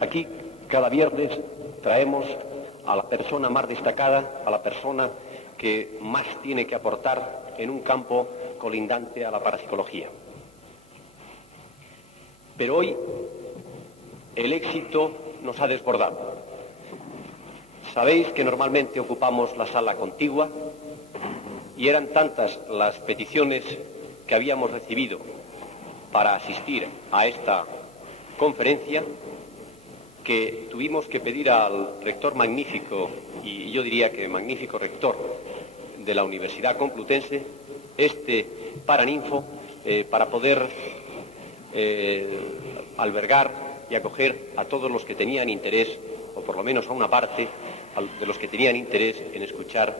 Aquí, cada viernes, traemos a la persona más destacada, a la persona que más tiene que aportar en un campo colindante a la parapsicología. Pero hoy el éxito nos ha desbordado. Sabéis que normalmente ocupamos la sala contigua y eran tantas las peticiones que habíamos recibido para asistir a esta conferencia que tuvimos que pedir al rector magnífico, y yo diría que magnífico rector de la Universidad Complutense, este Paraninfo, para poder albergar y acoger a todos los que tenían interés, o por lo menos a una parte de los que tenían interés en escuchar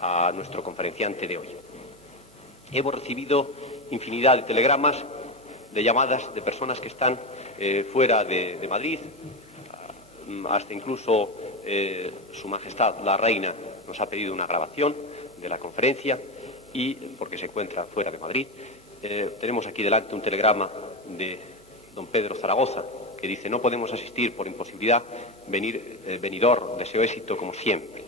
a nuestro conferenciante de hoy. Hemos recibido infinidad de telegramas, de llamadas de personas que están fuera de Madrid, hasta incluso Su Majestad la Reina nos ha pedido una grabación de la conferencia, y porque se encuentra fuera de Madrid. Tenemos aquí delante un telegrama de don Pedro Zaragoza, que dice: no podemos asistir por imposibilidad, venidor, deseo éxito como siempre.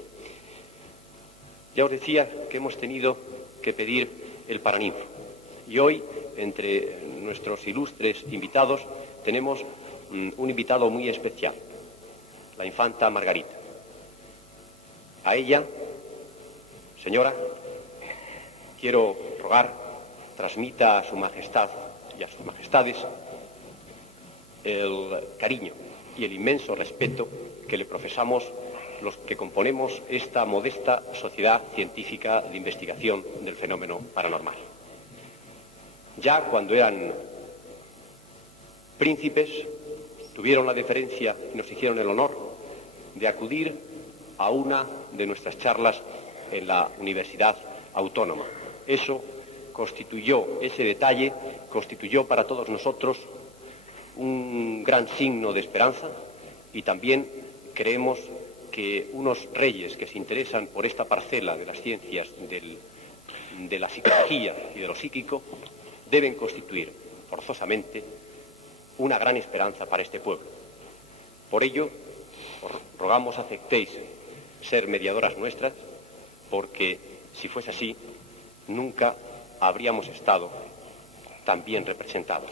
Ya os decía que hemos tenido que pedir el Paraninfo, y hoy, entre nuestros ilustres invitados, tenemos un invitado muy especial, la infanta Margarita. A ella, señora, quiero rogar, transmita a su majestad y a sus majestades el cariño y el inmenso respeto que le profesamos los que componemos esta modesta sociedad científica de investigación del fenómeno paranormal. Ya cuando eran príncipes, tuvieron la deferencia y nos hicieron el honor de acudir a una de nuestras charlas en la Universidad Autónoma. Ese detalle constituyó para todos nosotros un gran signo de esperanza, y también creemos que unos reyes que se interesan por esta parcela de las ciencias de la psicología y de lo psíquico deben constituir forzosamente una gran esperanza para este pueblo. Por ello, os rogamos aceptéis ser mediadoras nuestras, porque si fuese así, nunca habríamos estado tan bien representados.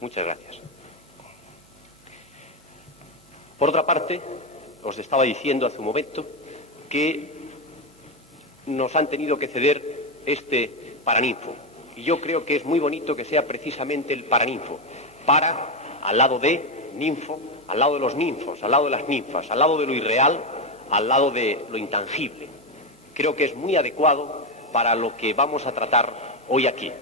Muchas gracias. Por otra parte, os estaba diciendo hace un momento que nos han tenido que ceder este Paraninfo, y yo creo que es muy bonito que sea precisamente el Paraninfo, al lado de ninfo, al lado de los ninfos, al lado de las ninfas, al lado de lo irreal, al lado de lo intangible. Creo que es muy adecuado para lo que vamos a tratar hoy aquí.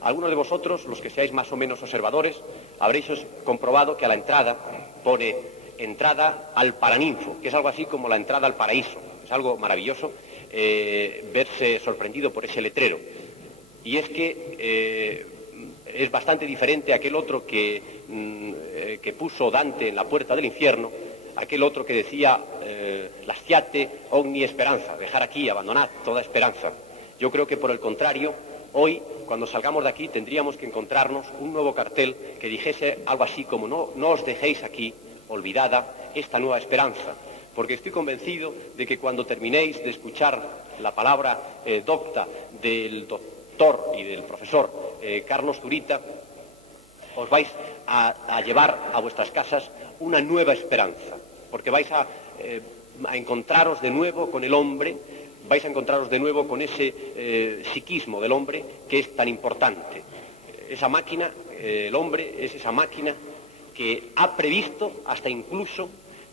Algunos de vosotros, los que seáis más o menos observadores, habréis comprobado que a la entrada pone entrada al Paraninfo, que es algo así como la entrada al paraíso. Es algo maravilloso verse sorprendido por ese letrero. Y es que es bastante diferente a aquel otro que puso Dante en la puerta del infierno, aquel otro que decía lasciate ogni esperanza, dejar aquí, abandonad toda esperanza. Yo creo que por el contrario, hoy, cuando salgamos de aquí, tendríamos que encontrarnos un nuevo cartel que dijese algo así como no os dejéis aquí olvidada esta nueva esperanza, porque estoy convencido de que cuando terminéis de escuchar la palabra docta del doctor y del profesor Carlos Zurita, os vais a llevar a vuestras casas una nueva esperanza, porque vais a encontraros de nuevo con el hombre, vais a encontraros de nuevo con ese psiquismo del hombre que es tan importante. Esa máquina, el hombre es esa máquina que ha previsto hasta incluso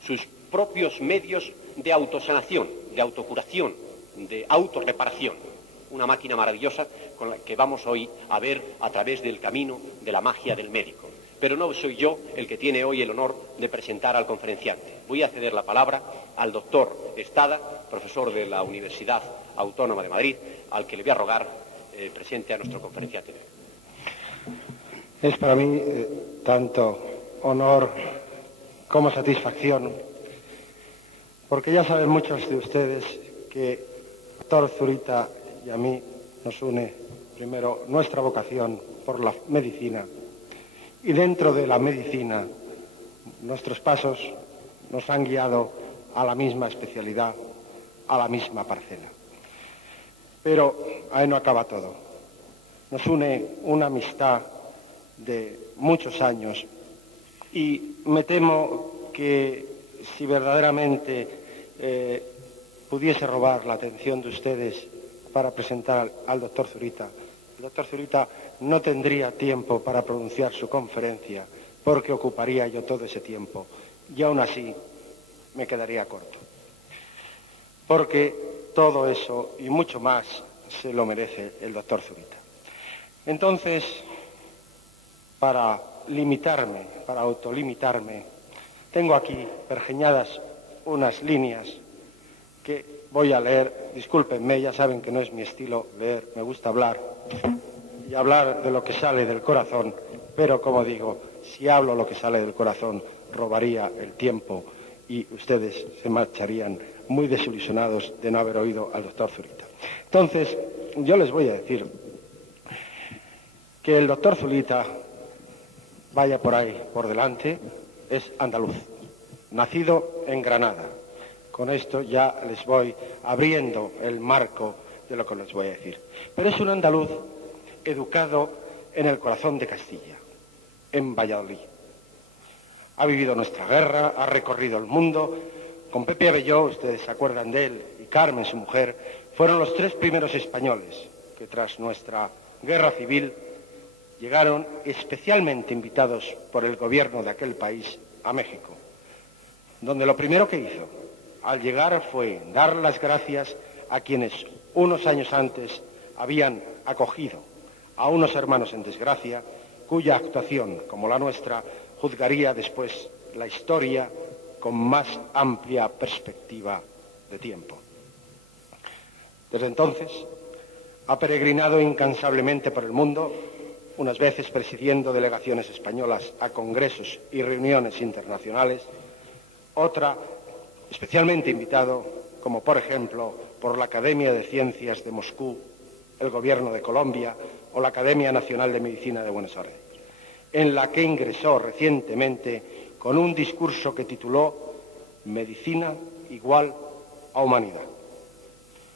sus propios medios de autosanación, de autocuración, de autorreparación. Una máquina maravillosa con la que vamos hoy a ver a través del camino de la magia del médico. Pero no soy yo el que tiene hoy el honor de presentar al conferenciante. Voy a ceder la palabra al doctor Estada, profesor de la Universidad Autónoma de Madrid, al que le voy a rogar presente a nuestro conferenciante. Es para mí tanto honor como satisfacción, porque ya saben muchos de ustedes que el doctor Zurita y a mí nos une primero nuestra vocación por la medicina, y dentro de la medicina nuestros pasos nos han guiado a la misma especialidad, a la misma parcela. Pero ahí no acaba todo. Nos une una amistad de muchos años y me temo que si verdaderamente pudiese robar la atención de ustedes para presentar al doctor Zurita, el doctor Zurita no tendría tiempo para pronunciar su conferencia porque ocuparía yo todo ese tiempo y aún así me quedaría corto. Porque todo eso y mucho más se lo merece el doctor Zurita. Entonces, para limitarme, para autolimitarme, tengo aquí pergeñadas unas líneas que voy a leer. Discúlpenme, ya saben que no es mi estilo leer, me gusta hablar y hablar de lo que sale del corazón, pero como digo, si hablo lo que sale del corazón, robaría el tiempo y ustedes se marcharían muy desilusionados de no haber oído al doctor Zurita. Entonces, yo les voy a decir que el doctor Zurita, vaya por ahí, por delante, es andaluz, nacido en Granada. Con esto ya les voy abriendo el marco de lo que les voy a decir. Pero es un andaluz educado en el corazón de Castilla, en Valladolid. Ha vivido nuestra guerra, ha recorrido el mundo. Con Pepe Abelló, ustedes se acuerdan de él, y Carmen, su mujer, fueron los 3 primeros españoles que tras nuestra guerra civil llegaron especialmente invitados por el gobierno de aquel país a México, donde lo primero que hizo al llegar fue dar las gracias a quienes unos años antes habían acogido a unos hermanos en desgracia, cuya actuación, como la nuestra, juzgaría después la historia con más amplia perspectiva de tiempo. Desde entonces, ha peregrinado incansablemente por el mundo, unas veces presidiendo delegaciones españolas a congresos y reuniones internacionales, otra especialmente invitado, como por ejemplo por la Academia de Ciencias de Moscú, el Gobierno de Colombia o la Academia Nacional de Medicina de Buenos Aires, en la que ingresó recientemente con un discurso que tituló Medicina igual a humanidad.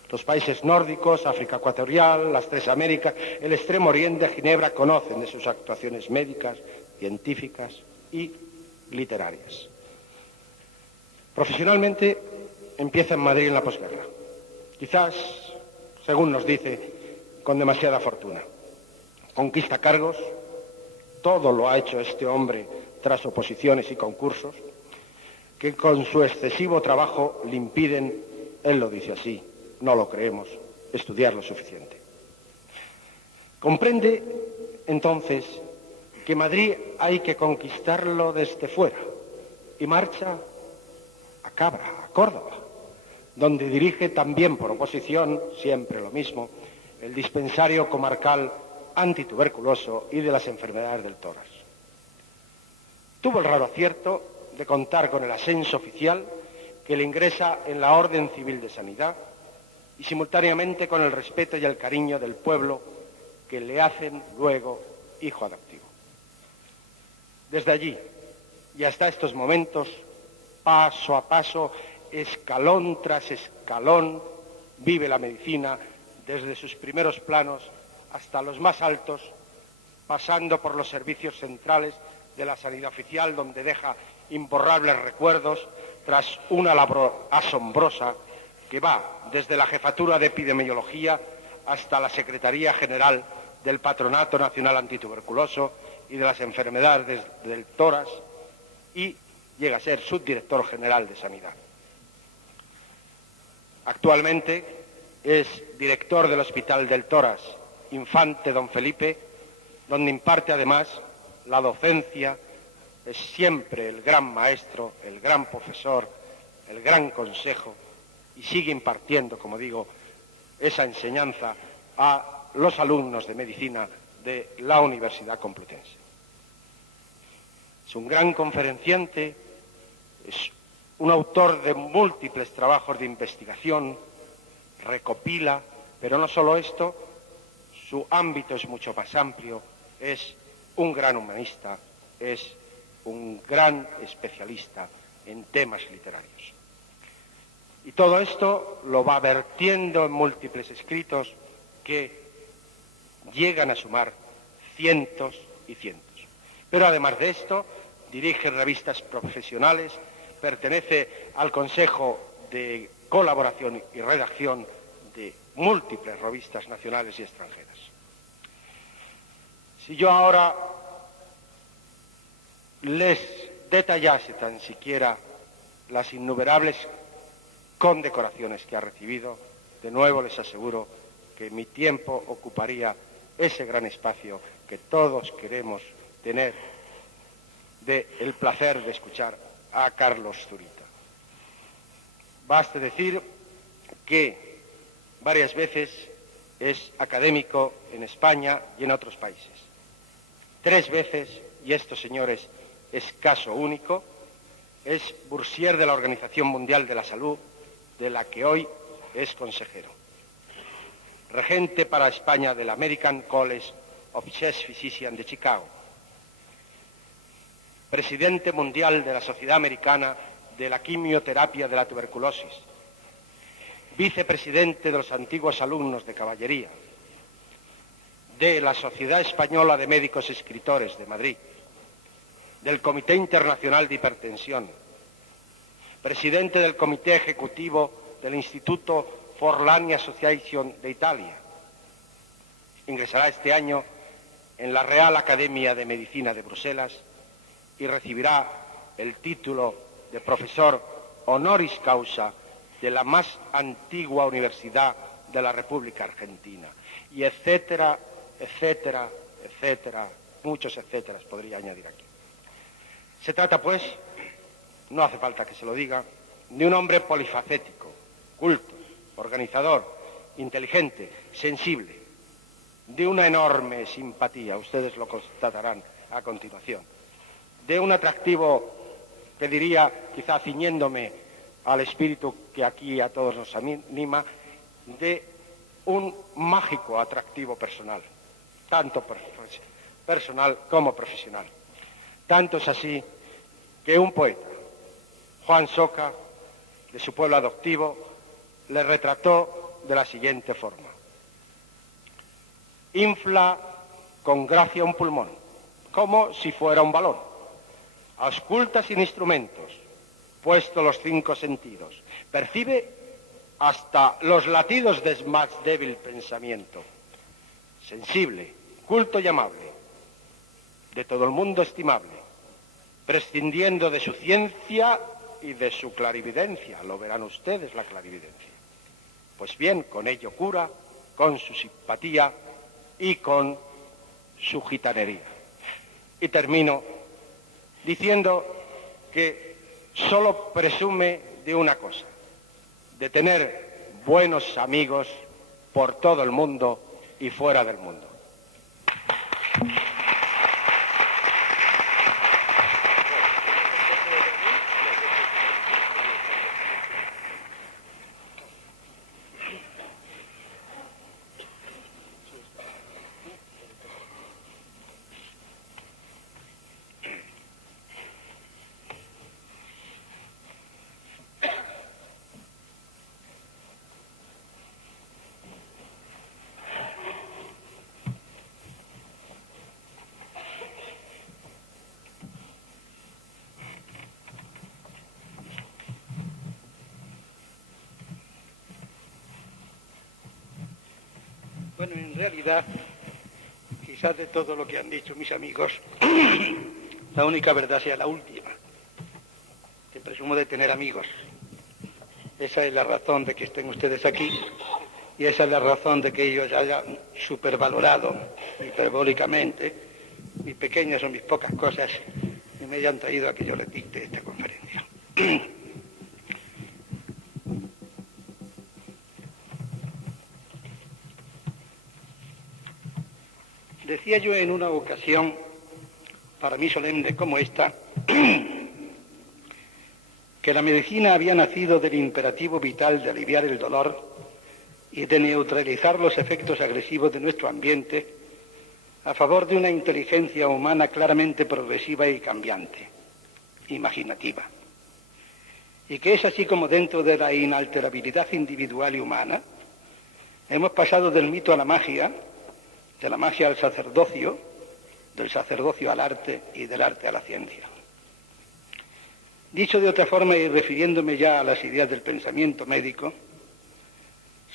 Los países nórdicos, África Ecuatorial, las 3 Américas, el Extremo Oriente, Ginebra, conocen de sus actuaciones médicas, científicas y literarias. Profesionalmente empieza en Madrid en la posguerra, quizás, según nos dice, con demasiada fortuna. Conquista cargos, todo lo ha hecho este hombre tras oposiciones y concursos, que con su excesivo trabajo le impiden, él lo dice así, no lo creemos, estudiar lo suficiente. Comprende, entonces, que Madrid hay que conquistarlo desde fuera y marcha a Cabra, a Córdoba, donde dirige también por oposición, siempre lo mismo, el dispensario comarcal antituberculoso y de las enfermedades del tórax. Tuvo el raro acierto de contar con el ascenso oficial que le ingresa en la Orden Civil de Sanidad y simultáneamente con el respeto y el cariño del pueblo que le hacen luego hijo adoptivo. Desde allí y hasta estos momentos, paso a paso, escalón tras escalón, vive la medicina desde sus primeros planos hasta los más altos, pasando por los servicios centrales de la sanidad oficial, donde deja imborrables recuerdos tras una labor asombrosa que va desde la Jefatura de Epidemiología hasta la Secretaría General del Patronato Nacional Antituberculoso y de las Enfermedades del Tórax y llega a ser subdirector general de Sanidad. Actualmente es director del Hospital del Tórax Infante Don Felipe, donde imparte además la docencia, es siempre el gran maestro, el gran profesor, el gran consejo, y sigue impartiendo, como digo, esa enseñanza a los alumnos de medicina de la Universidad Complutense. Es un gran conferenciante, es un autor de múltiples trabajos de investigación, recopila, pero no solo esto, su ámbito es mucho más amplio, es un gran humanista, es un gran especialista en temas literarios. Y todo esto lo va vertiendo en múltiples escritos que llegan a sumar cientos y cientos. Pero además de esto, dirige revistas profesionales, pertenece al Consejo de Colaboración y Redacción de múltiples revistas nacionales y extranjeras. Si yo ahora les detallase tan siquiera las innumerables condecoraciones que ha recibido, de nuevo les aseguro que mi tiempo ocuparía ese gran espacio que todos queremos tener del placer de escuchar a Carlos Zurita. Baste decir que varias veces es académico en España y en otros países. 3 veces, y esto, señores, es caso único, es Boursier de la Organización Mundial de la Salud, de la que hoy es consejero. Regente para España del American College of Chest Physicians de Chicago. Presidente mundial de la Sociedad Americana de la Quimioterapia de la Tuberculosis. Vicepresidente de los antiguos alumnos de caballería. De la Sociedad Española de Médicos Escritores de Madrid. Del Comité Internacional de Hipertensión. Presidente del Comité Ejecutivo del Instituto Forlani Association de Italia. Ingresará este año en la Real Academia de Medicina de Bruselas y recibirá el título de profesor honoris causa de la más antigua universidad de la República Argentina. Y etcétera, etcétera, etcétera, muchos etcéteras podría añadir aquí. Se trata, pues, no hace falta que se lo diga, de un hombre polifacético, culto, organizador, inteligente, sensible, de una enorme simpatía, ustedes lo constatarán a continuación, de un atractivo, que diría, quizá ciñéndome al espíritu que aquí a todos nos anima, de un mágico atractivo personal, tanto personal como profesional. Tanto es así que un poeta, Juan Soca, de su pueblo adoptivo, le retrató de la siguiente forma. Infla con gracia un pulmón, como si fuera un balón. Ausculta sin instrumentos, puesto los 5 sentidos. Percibe hasta los latidos de más débil pensamiento. Sensible, culto y amable, de todo el mundo estimable, prescindiendo de su ciencia y de su clarividencia. Lo verán ustedes, la clarividencia. Pues bien, con ello cura, con su simpatía y con su gitanería. Y termino diciendo que solo presume de una cosa, de tener buenos amigos por todo el mundo y fuera del mundo. Bueno, en realidad, quizás de todo lo que han dicho mis amigos, la única verdad sea la última, que presumo de tener amigos. Esa es la razón de que estén ustedes aquí y esa es la razón de que ellos hayan supervalorado hiperbólicamente mis pequeñas o mis pocas cosas y me hayan traído a que yo les dicte esta conferencia. Decía yo en una ocasión, para mí solemne como esta, que la medicina había nacido del imperativo vital de aliviar el dolor y de neutralizar los efectos agresivos de nuestro ambiente a favor de una inteligencia humana claramente progresiva y cambiante. imaginativa. Y que es así como dentro de la inalterabilidad individual y humana, hemos pasado del mito a la magia, de la magia al sacerdocio, del sacerdocio al arte y del arte a la ciencia. Dicho de otra forma y refiriéndome ya a las ideas del pensamiento médico,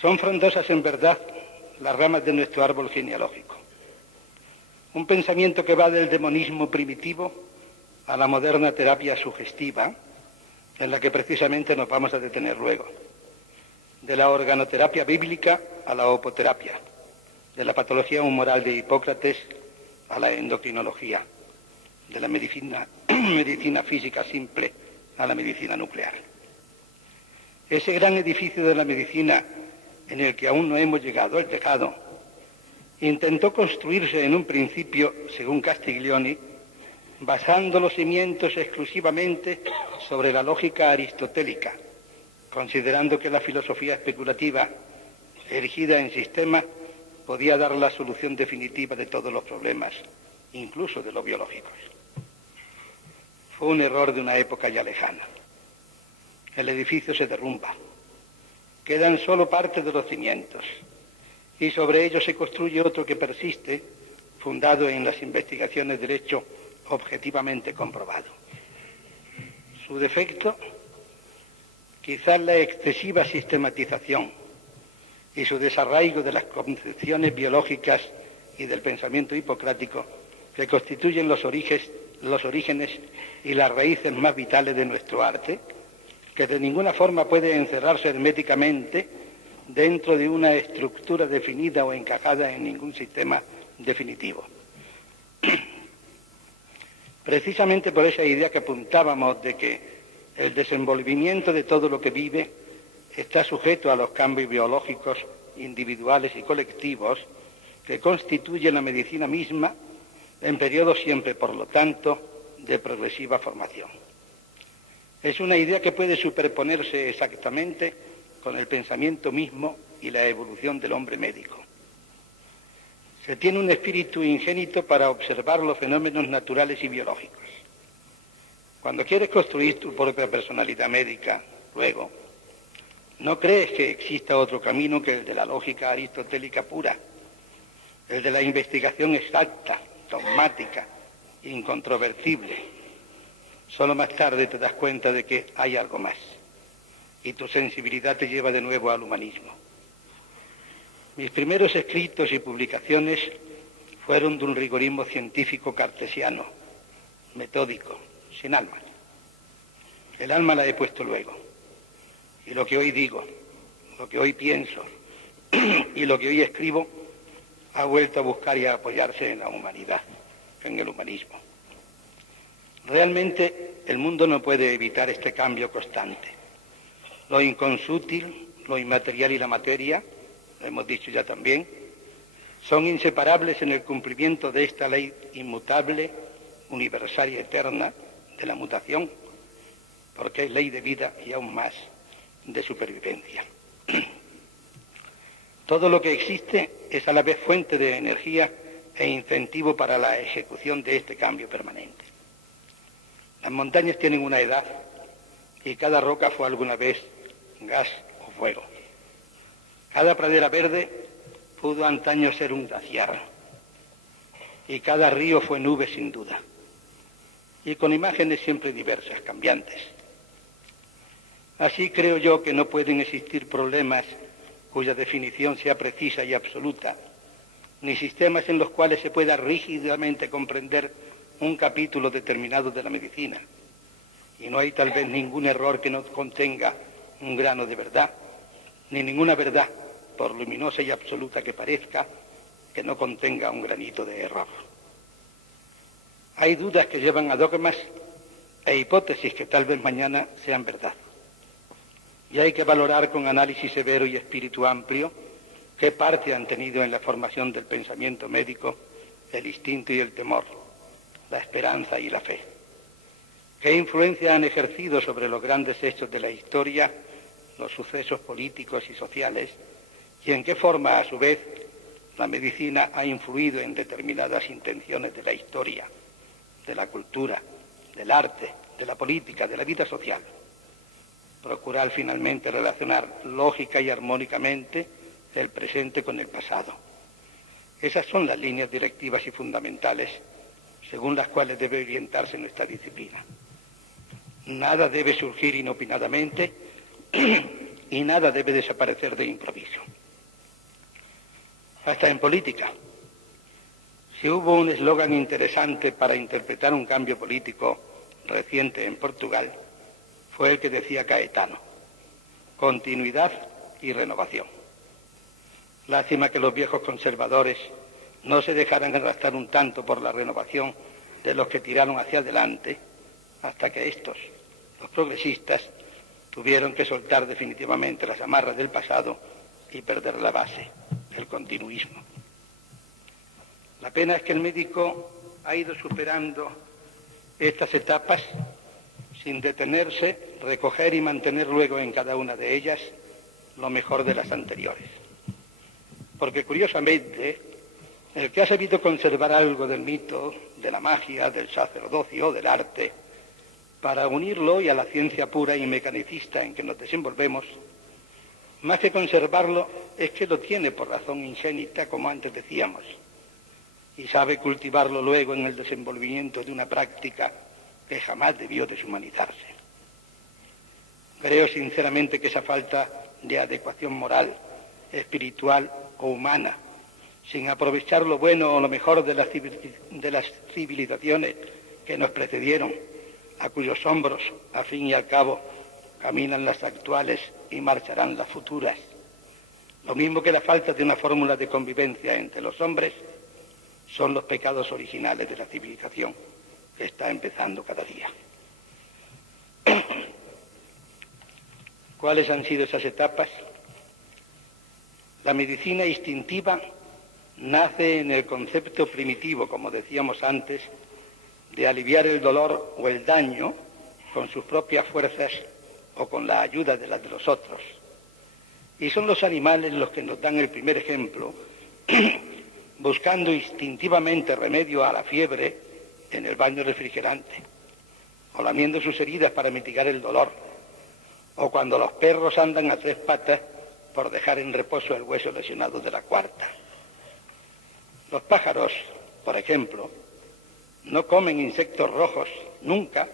son frondosas en verdad las ramas de nuestro árbol genealógico. Un pensamiento que va del demonismo primitivo a la moderna terapia sugestiva, en la que precisamente nos vamos a detener luego. De la organoterapia bíblica a la opoterapia, de la patología humoral de Hipócrates a la endocrinología, de la medicina física simple a la medicina nuclear. Ese gran edificio de la medicina en el que aún no hemos llegado, el tejado, intentó construirse en un principio, según Castiglioni, basando los cimientos exclusivamente sobre la lógica aristotélica, considerando que la filosofía especulativa, erigida en sistema, podía dar la solución definitiva de todos los problemas, incluso de los biológicos. Fue un error de una época ya lejana. El edificio se derrumba. Quedan solo parte de los cimientos y sobre ellos se construye otro que persiste, fundado en las investigaciones del hecho objetivamente comprobado. Su defecto, quizás la excesiva sistematización y su desarraigo de las concepciones biológicas y del pensamiento hipocrático que constituyen los orígenes y las raíces más vitales de nuestro arte, que de ninguna forma puede encerrarse herméticamente dentro de una estructura definida o encajada en ningún sistema definitivo. Precisamente por esa idea que apuntábamos de que el desenvolvimiento de todo lo que vive está sujeto a los cambios biológicos individuales y colectivos que constituyen la medicina misma en periodos siempre, por lo tanto, de progresiva formación. Es una idea que puede superponerse exactamente con el pensamiento mismo y la evolución del hombre médico. Se tiene un espíritu ingénito para observar los fenómenos naturales y biológicos. Cuando quieres construir tu propia personalidad médica, luego, no crees que exista otro camino que el de la lógica aristotélica pura, el de la investigación exacta, dogmática, incontrovertible. Solo más tarde te das cuenta de que hay algo más, y tu sensibilidad te lleva de nuevo al humanismo. Mis primeros escritos y publicaciones fueron de un rigorismo científico cartesiano, metódico, sin alma. El alma la he puesto luego. Y lo que hoy digo, lo que hoy pienso y lo que hoy escribo ha vuelto a buscar y a apoyarse en la humanidad, en el humanismo. Realmente el mundo no puede evitar este cambio constante. Lo inconsútil, lo inmaterial y la materia, lo hemos dicho ya también, son inseparables en el cumplimiento de esta ley inmutable, universal y eterna de la mutación, porque es ley de vida y aún más de supervivencia. Todo lo que existe es a la vez fuente de energía e incentivo para la ejecución de este cambio permanente. Las montañas tienen una edad y cada roca fue alguna vez gas o fuego. Cada pradera verde pudo antaño ser un glaciar y cada río fue nube sin duda, y con imágenes siempre diversas, cambiantes. Así creo yo que no pueden existir problemas cuya definición sea precisa y absoluta, ni sistemas en los cuales se pueda rígidamente comprender un capítulo determinado de la medicina. Y no hay tal vez ningún error que no contenga un grano de verdad, ni ninguna verdad, por luminosa y absoluta que parezca, que no contenga un granito de error. Hay dudas que llevan a dogmas e hipótesis que tal vez mañana sean verdad. Y hay que valorar con análisis severo y espíritu amplio qué parte han tenido en la formación del pensamiento médico el instinto y el temor, la esperanza y la fe. ¿Qué influencia han ejercido sobre los grandes hechos de la historia, los sucesos políticos y sociales? ¿Y en qué forma, a su vez, la medicina ha influido en determinadas intenciones de la historia, de la cultura, del arte, de la política, de la vida social. Procurar finalmente relacionar lógica y armónicamente el presente con el pasado. Esas son las líneas directivas y fundamentales según las cuales debe orientarse nuestra disciplina. Nada debe surgir inopinadamente y nada debe desaparecer de improviso. Hasta en política. Si hubo un eslogan interesante para interpretar un cambio político reciente en Portugal, fue el que decía Caetano: continuidad y renovación. Lástima que los viejos conservadores no se dejaran arrastrar un tanto por la renovación de los que tiraron hacia adelante, hasta que estos, los progresistas, tuvieron que soltar definitivamente las amarras del pasado y perder la base, el continuismo. La pena es que el médico ha ido superando estas etapas sin detenerse, recoger y mantener luego en cada una de ellas lo mejor de las anteriores. Porque curiosamente, el que ha sabido conservar algo del mito, de la magia, del sacerdocio, del arte, para unirlo y a la ciencia pura y mecanicista en que nos desenvolvemos, más que conservarlo, es que lo tiene por razón ingénita, como antes decíamos, y sabe cultivarlo luego en el desenvolvimiento de una práctica que jamás debió deshumanizarse. Creo sinceramente que esa falta de adecuación moral, espiritual o humana, sin aprovechar lo bueno o lo mejor de las civilizaciones que nos precedieron, a cuyos hombros, al fin y al cabo, caminan las actuales y marcharán las futuras. Lo mismo que la falta de una fórmula de convivencia entre los hombres, son los pecados originales de la civilización que está empezando cada día. ¿Cuáles han sido esas etapas? La medicina instintiva nace en el concepto primitivo, como decíamos antes, de aliviar el dolor o el daño con sus propias fuerzas o con la ayuda de las de los otros. Y son los animales los que nos dan el primer ejemplo, buscando instintivamente remedio a la fiebre en el baño refrigerante, o lamiendo sus heridas para mitigar el dolor, o cuando los perros andan a tres patas por dejar en reposo el hueso lesionado de la cuarta. Los pájaros, por ejemplo, no comen insectos rojos nunca,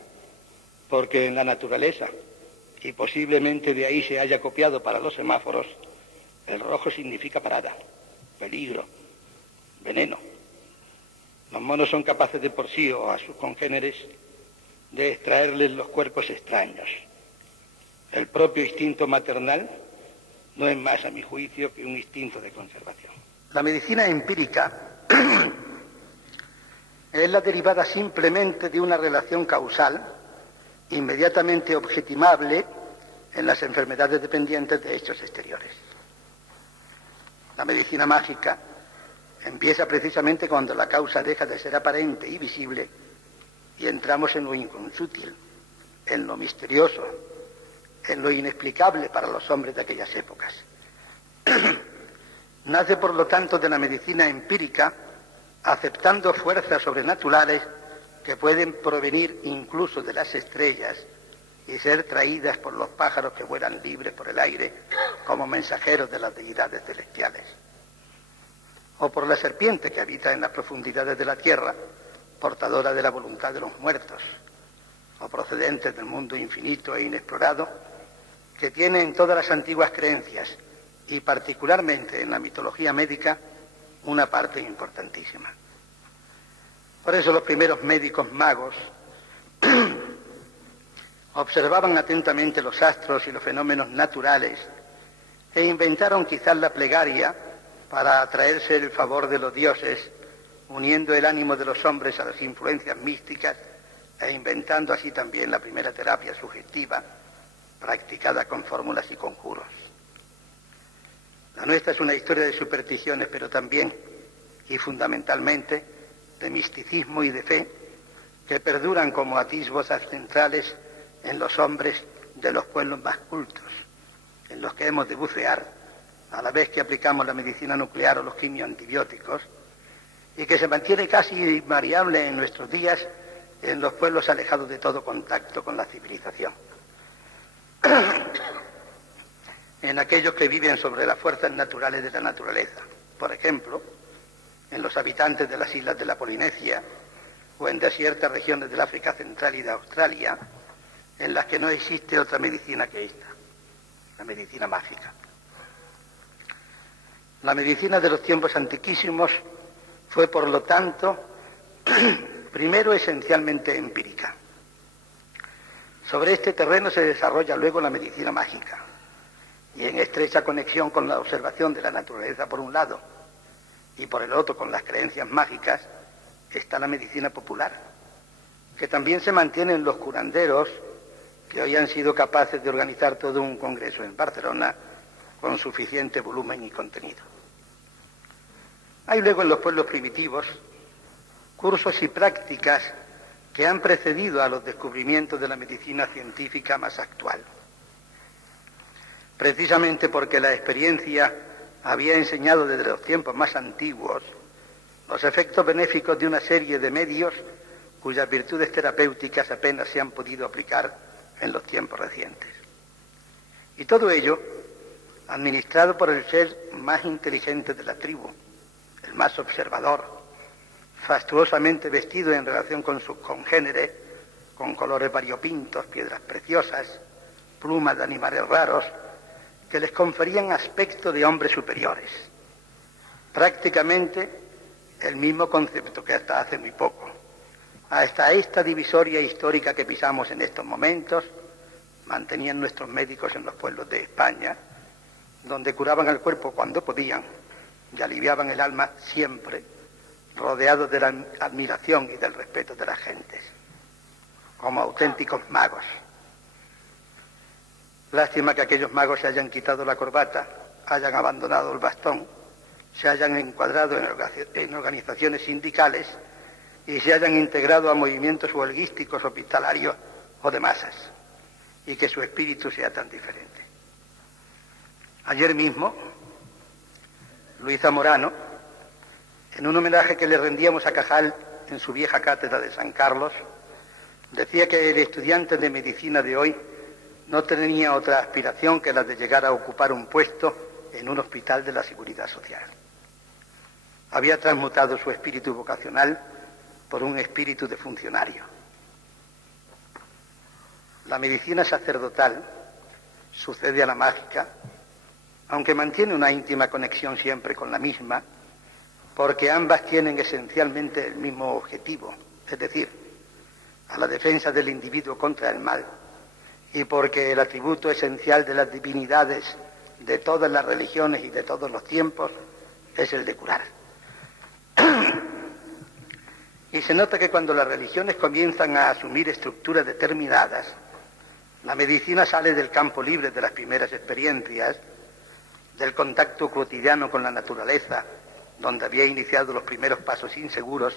porque en la naturaleza, y posiblemente de ahí se haya copiado para los semáforos, el rojo significa parada, peligro, veneno. Los monos son capaces de por sí o a sus congéneres de extraerles los cuerpos extraños. El propio instinto maternal no es más, a mi juicio, que un instinto de conservación. La medicina empírica es la derivada simplemente de una relación causal inmediatamente objetivable en las enfermedades dependientes de hechos exteriores. La medicina mágica empieza precisamente cuando la causa deja de ser aparente y visible y entramos en lo inconsútil, en lo misterioso, en lo inexplicable para los hombres de aquellas épocas. Nace, por lo tanto, de la medicina empírica, aceptando fuerzas sobrenaturales que pueden provenir incluso de las estrellas y ser traídas por los pájaros que vuelan libres por el aire como mensajeros de las deidades celestiales, o por la serpiente que habita en las profundidades de la tierra, portadora de la voluntad de los muertos, o procedentes del mundo infinito e inexplorado, que tiene en todas las antiguas creencias, y particularmente en la mitología médica, una parte importantísima. Por eso los primeros médicos magos observaban atentamente los astros y los fenómenos naturales e inventaron quizás la plegaria para atraerse el favor de los dioses, uniendo el ánimo de los hombres a las influencias místicas e inventando así también la primera terapia sugestiva, practicada con fórmulas y conjuros. La nuestra es una historia de supersticiones, pero también, y fundamentalmente, de misticismo y de fe, que perduran como atisbos ancestrales en los hombres de los pueblos más cultos, en los que hemos de bucear, a la vez que aplicamos la medicina nuclear o los quimioantibióticos, y que se mantiene casi invariable en nuestros días en los pueblos alejados de todo contacto con la civilización. En aquellos que viven sobre las fuerzas naturales de la naturaleza, por ejemplo, en los habitantes de las islas de la Polinesia o en desiertas regiones del África Central y de Australia, en las que no existe otra medicina que esta, la medicina mágica. La medicina de los tiempos antiquísimos fue, por lo tanto, primero esencialmente empírica. Sobre este terreno se desarrolla luego la medicina mágica, y en estrecha conexión con la observación de la naturaleza por un lado, y por el otro con las creencias mágicas, está la medicina popular, que también se mantiene en los curanderos, que hoy han sido capaces de organizar todo un congreso en Barcelona con suficiente volumen y contenido. Hay luego en los pueblos primitivos cursos y prácticas que han precedido a los descubrimientos de la medicina científica más actual. Precisamente porque la experiencia había enseñado desde los tiempos más antiguos los efectos benéficos de una serie de medios cuyas virtudes terapéuticas apenas se han podido aplicar en los tiempos recientes. Y todo ello administrado por el ser más inteligente de la tribu, el más observador, fastuosamente vestido en relación con sus congéneres, con colores variopintos, piedras preciosas, plumas de animales raros, que les conferían aspecto de hombres superiores. Prácticamente el mismo concepto que hasta hace muy poco. Hasta esta divisoria histórica que pisamos en estos momentos, mantenían nuestros médicos en los pueblos de España, donde curaban el cuerpo cuando podían y aliviaban el alma siempre, rodeados de la admiración y del respeto de las gentes, como auténticos magos. Lástima que aquellos magos se hayan quitado la corbata, hayan abandonado el bastón, se hayan encuadrado en organizaciones sindicales y se hayan integrado a movimientos huelguísticos, hospitalarios o de masas, y que su espíritu sea tan diferente. Ayer mismo, Luis Zamorano, en un homenaje que le rendíamos a Cajal en su vieja cátedra de San Carlos, decía que el estudiante de medicina de hoy no tenía otra aspiración que la de llegar a ocupar un puesto en un hospital de la Seguridad Social. Había transmutado su espíritu vocacional por un espíritu de funcionario. La medicina sacerdotal sucede a la mágica, aunque mantiene una íntima conexión siempre con la misma, porque ambas tienen esencialmente el mismo objetivo, es decir, a la defensa del individuo contra el mal, y porque el atributo esencial de las divinidades de todas las religiones y de todos los tiempos es el de curar. Y se nota que cuando las religiones comienzan a asumir estructuras determinadas, la medicina sale del campo libre de las primeras experiencias, del contacto cotidiano con la naturaleza, donde había iniciado los primeros pasos inseguros,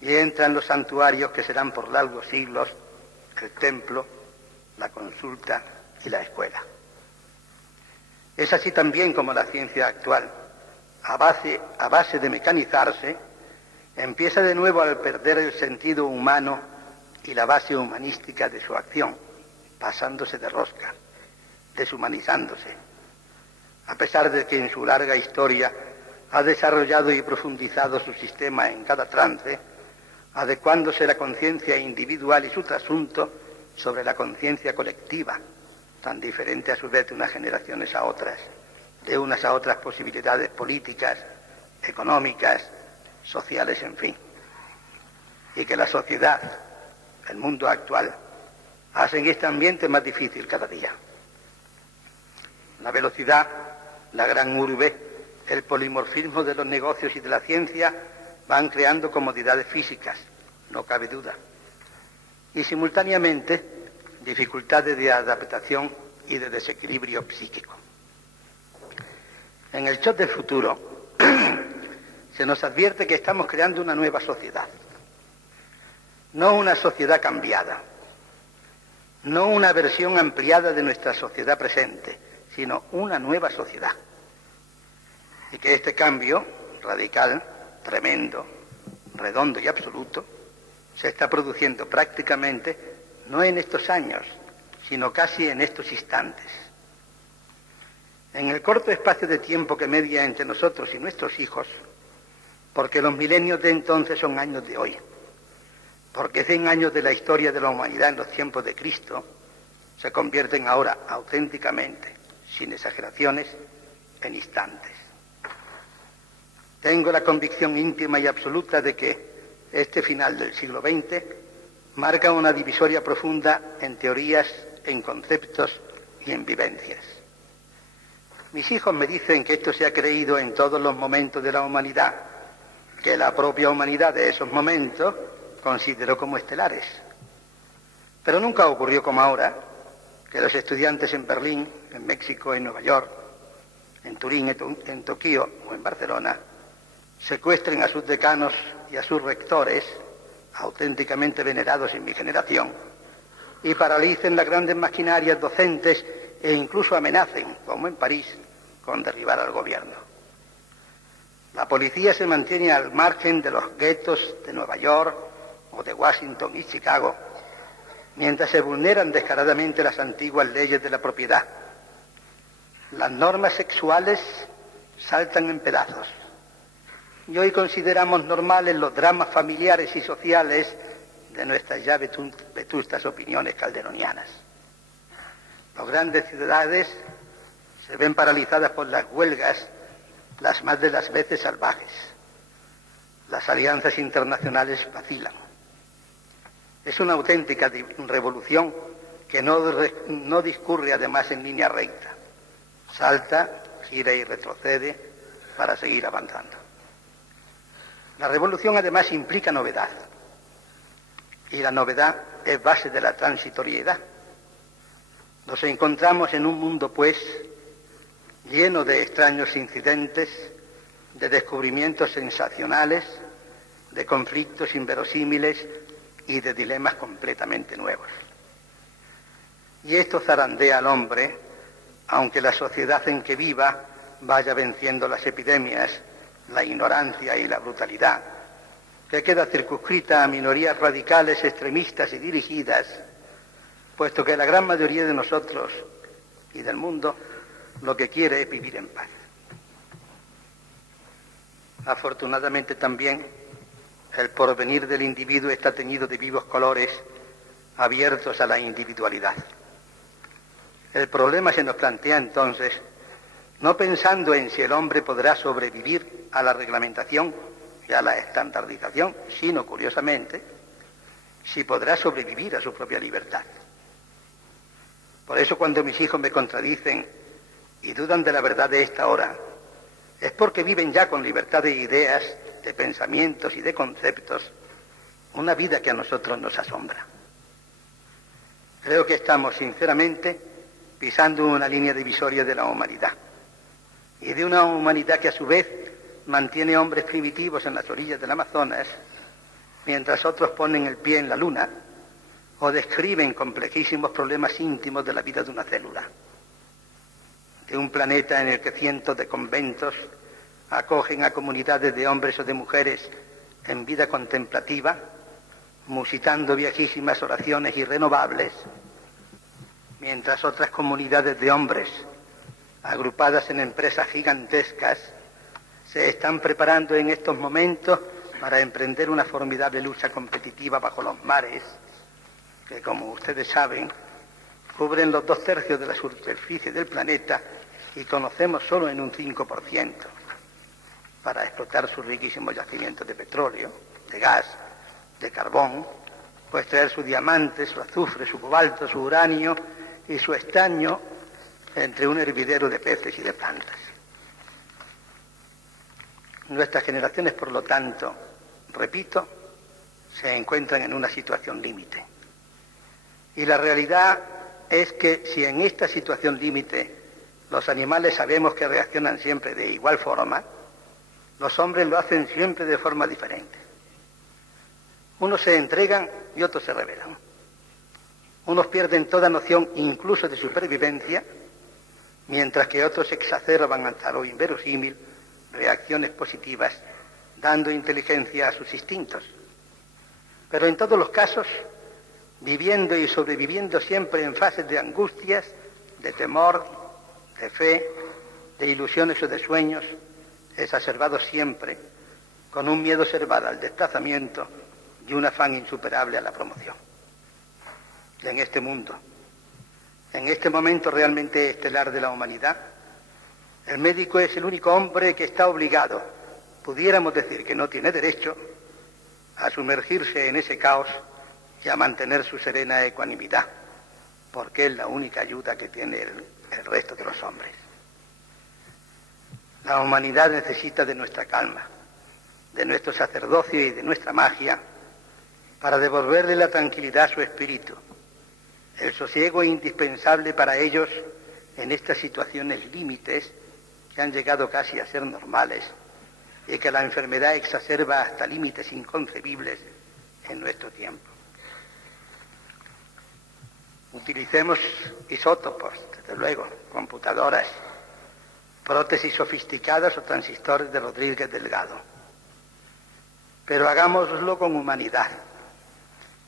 y entra en los santuarios que serán por largos siglos el templo, la consulta y la escuela. Es así también como la ciencia actual, a base de mecanizarse, empieza de nuevo a perder el sentido humano y la base humanística de su acción, pasándose de rosca, deshumanizándose, a pesar de que en su larga historia ha desarrollado y profundizado su sistema en cada trance, adecuándose la conciencia individual y su trasunto sobre la conciencia colectiva, tan diferente a su vez de unas generaciones a otras, de unas a otras posibilidades políticas, económicas, sociales, en fin. Y que la sociedad, el mundo actual, hacen este ambiente más difícil cada día. La velocidad, la gran urbe, el polimorfismo de los negocios y de la ciencia van creando comodidades físicas, no cabe duda, y simultáneamente dificultades de adaptación y de desequilibrio psíquico. En el shock del futuro se nos advierte que estamos creando una nueva sociedad, no una sociedad cambiada, no una versión ampliada de nuestra sociedad presente, sino una nueva sociedad. Y que este cambio radical, tremendo, redondo y absoluto, se está produciendo prácticamente no en estos años, sino casi en estos instantes. En el corto espacio de tiempo que media entre nosotros y nuestros hijos, porque los milenios de entonces son años de hoy, porque 100 años de la historia de la humanidad en los tiempos de Cristo se convierten ahora auténticamente, sin exageraciones, en instantes. Tengo la convicción íntima y absoluta de que este final del siglo XX marca una divisoria profunda en teorías, en conceptos y en vivencias. Mis hijos me dicen que esto se ha creído en todos los momentos de la humanidad, que la propia humanidad de esos momentos consideró como estelares. Pero nunca ocurrió como ahora, que los estudiantes en Berlín, en México, en Nueva York, en Turín, en Tokio o en Barcelona, secuestren a sus decanos y a sus rectores, auténticamente venerados en mi generación, y paralicen las grandes maquinarias docentes e incluso amenacen, como en París, con derribar al gobierno. La policía se mantiene al margen de los guetos de Nueva York o de Washington y Chicago, mientras se vulneran descaradamente las antiguas leyes de la propiedad. Las normas sexuales saltan en pedazos. Y hoy consideramos normales los dramas familiares y sociales de nuestras ya vetustas opiniones calderonianas. Las grandes ciudades se ven paralizadas por las huelgas, las más de las veces salvajes. Las alianzas internacionales vacilan. Es una auténtica revolución que no discurre además en línea recta. Salta, gira y retrocede para seguir avanzando. La revolución además implica novedad. Y la novedad es base de la transitoriedad. Nos encontramos en un mundo, pues, lleno de extraños incidentes, de descubrimientos sensacionales, de conflictos inverosímiles y de dilemas completamente nuevos. Y esto zarandea al hombre, aunque la sociedad en que viva vaya venciendo las epidemias, la ignorancia y la brutalidad, que queda circunscrita a minorías radicales, extremistas y dirigidas, puesto que la gran mayoría de nosotros y del mundo lo que quiere es vivir en paz. Afortunadamente también, el porvenir del individuo está teñido de vivos colores abiertos a la individualidad. El problema se nos plantea entonces no pensando en si el hombre podrá sobrevivir a la reglamentación y a la estandardización, sino, curiosamente, si podrá sobrevivir a su propia libertad. Por eso cuando mis hijos me contradicen y dudan de la verdad de esta hora, es porque viven ya con libertad de ideas, de pensamientos y de conceptos, una vida que a nosotros nos asombra. Creo que estamos, sinceramente, pisando una línea divisoria de la humanidad, y de una humanidad que a su vez mantiene hombres primitivos en las orillas del Amazonas, mientras otros ponen el pie en la luna o describen complejísimos problemas íntimos de la vida de una célula. De un planeta en el que cientos de conventos acogen a comunidades de hombres o de mujeres en vida contemplativa, musitando viejísimas oraciones irrenovables, mientras otras comunidades de hombres, agrupadas en empresas gigantescas, se están preparando en estos momentos para emprender una formidable lucha competitiva bajo los mares, que, como ustedes saben, cubren los 2/3 de la superficie del planeta y conocemos solo en un 5%, para explotar sus riquísimos yacimientos de petróleo, de gas, de carbón, o extraer sus diamantes, su azufre, su cobalto, su uranio y su estaño entre un hervidero de peces y de plantas. Nuestras generaciones, por lo tanto, repito, se encuentran en una situación límite. Y la realidad es que si en esta situación límite los animales sabemos que reaccionan siempre de igual forma, los hombres lo hacen siempre de forma diferente. Unos se entregan y otros se rebelan. Unos pierden toda noción incluso de supervivencia, mientras que otros exacerban hasta lo inverosímil reacciones positivas, dando inteligencia a sus instintos. pero en todos los casos, viviendo y sobreviviendo siempre en fases de angustias, de temor, de fe, de ilusiones o de sueños, exacerbados siempre con un miedo cerval al desplazamiento y un afán insuperable a la promoción. Y en este mundo, en este momento realmente estelar de la humanidad, el médico es el único hombre que está obligado, pudiéramos decir que no tiene derecho, a sumergirse en ese caos y a mantener su serena ecuanimidad, porque es la única ayuda que tiene el resto de los hombres. La humanidad necesita de nuestra calma, de nuestro sacerdocio y de nuestra magia, para devolverle la tranquilidad a su espíritu, el sosiego indispensable para ellos en estas situaciones límites que han llegado casi a ser normales y que la enfermedad exacerba hasta límites inconcebibles en nuestro tiempo. Utilicemos isótopos, desde luego, computadoras, prótesis sofisticadas o transistores de Rodríguez Delgado. Pero hagámoslo con humanidad,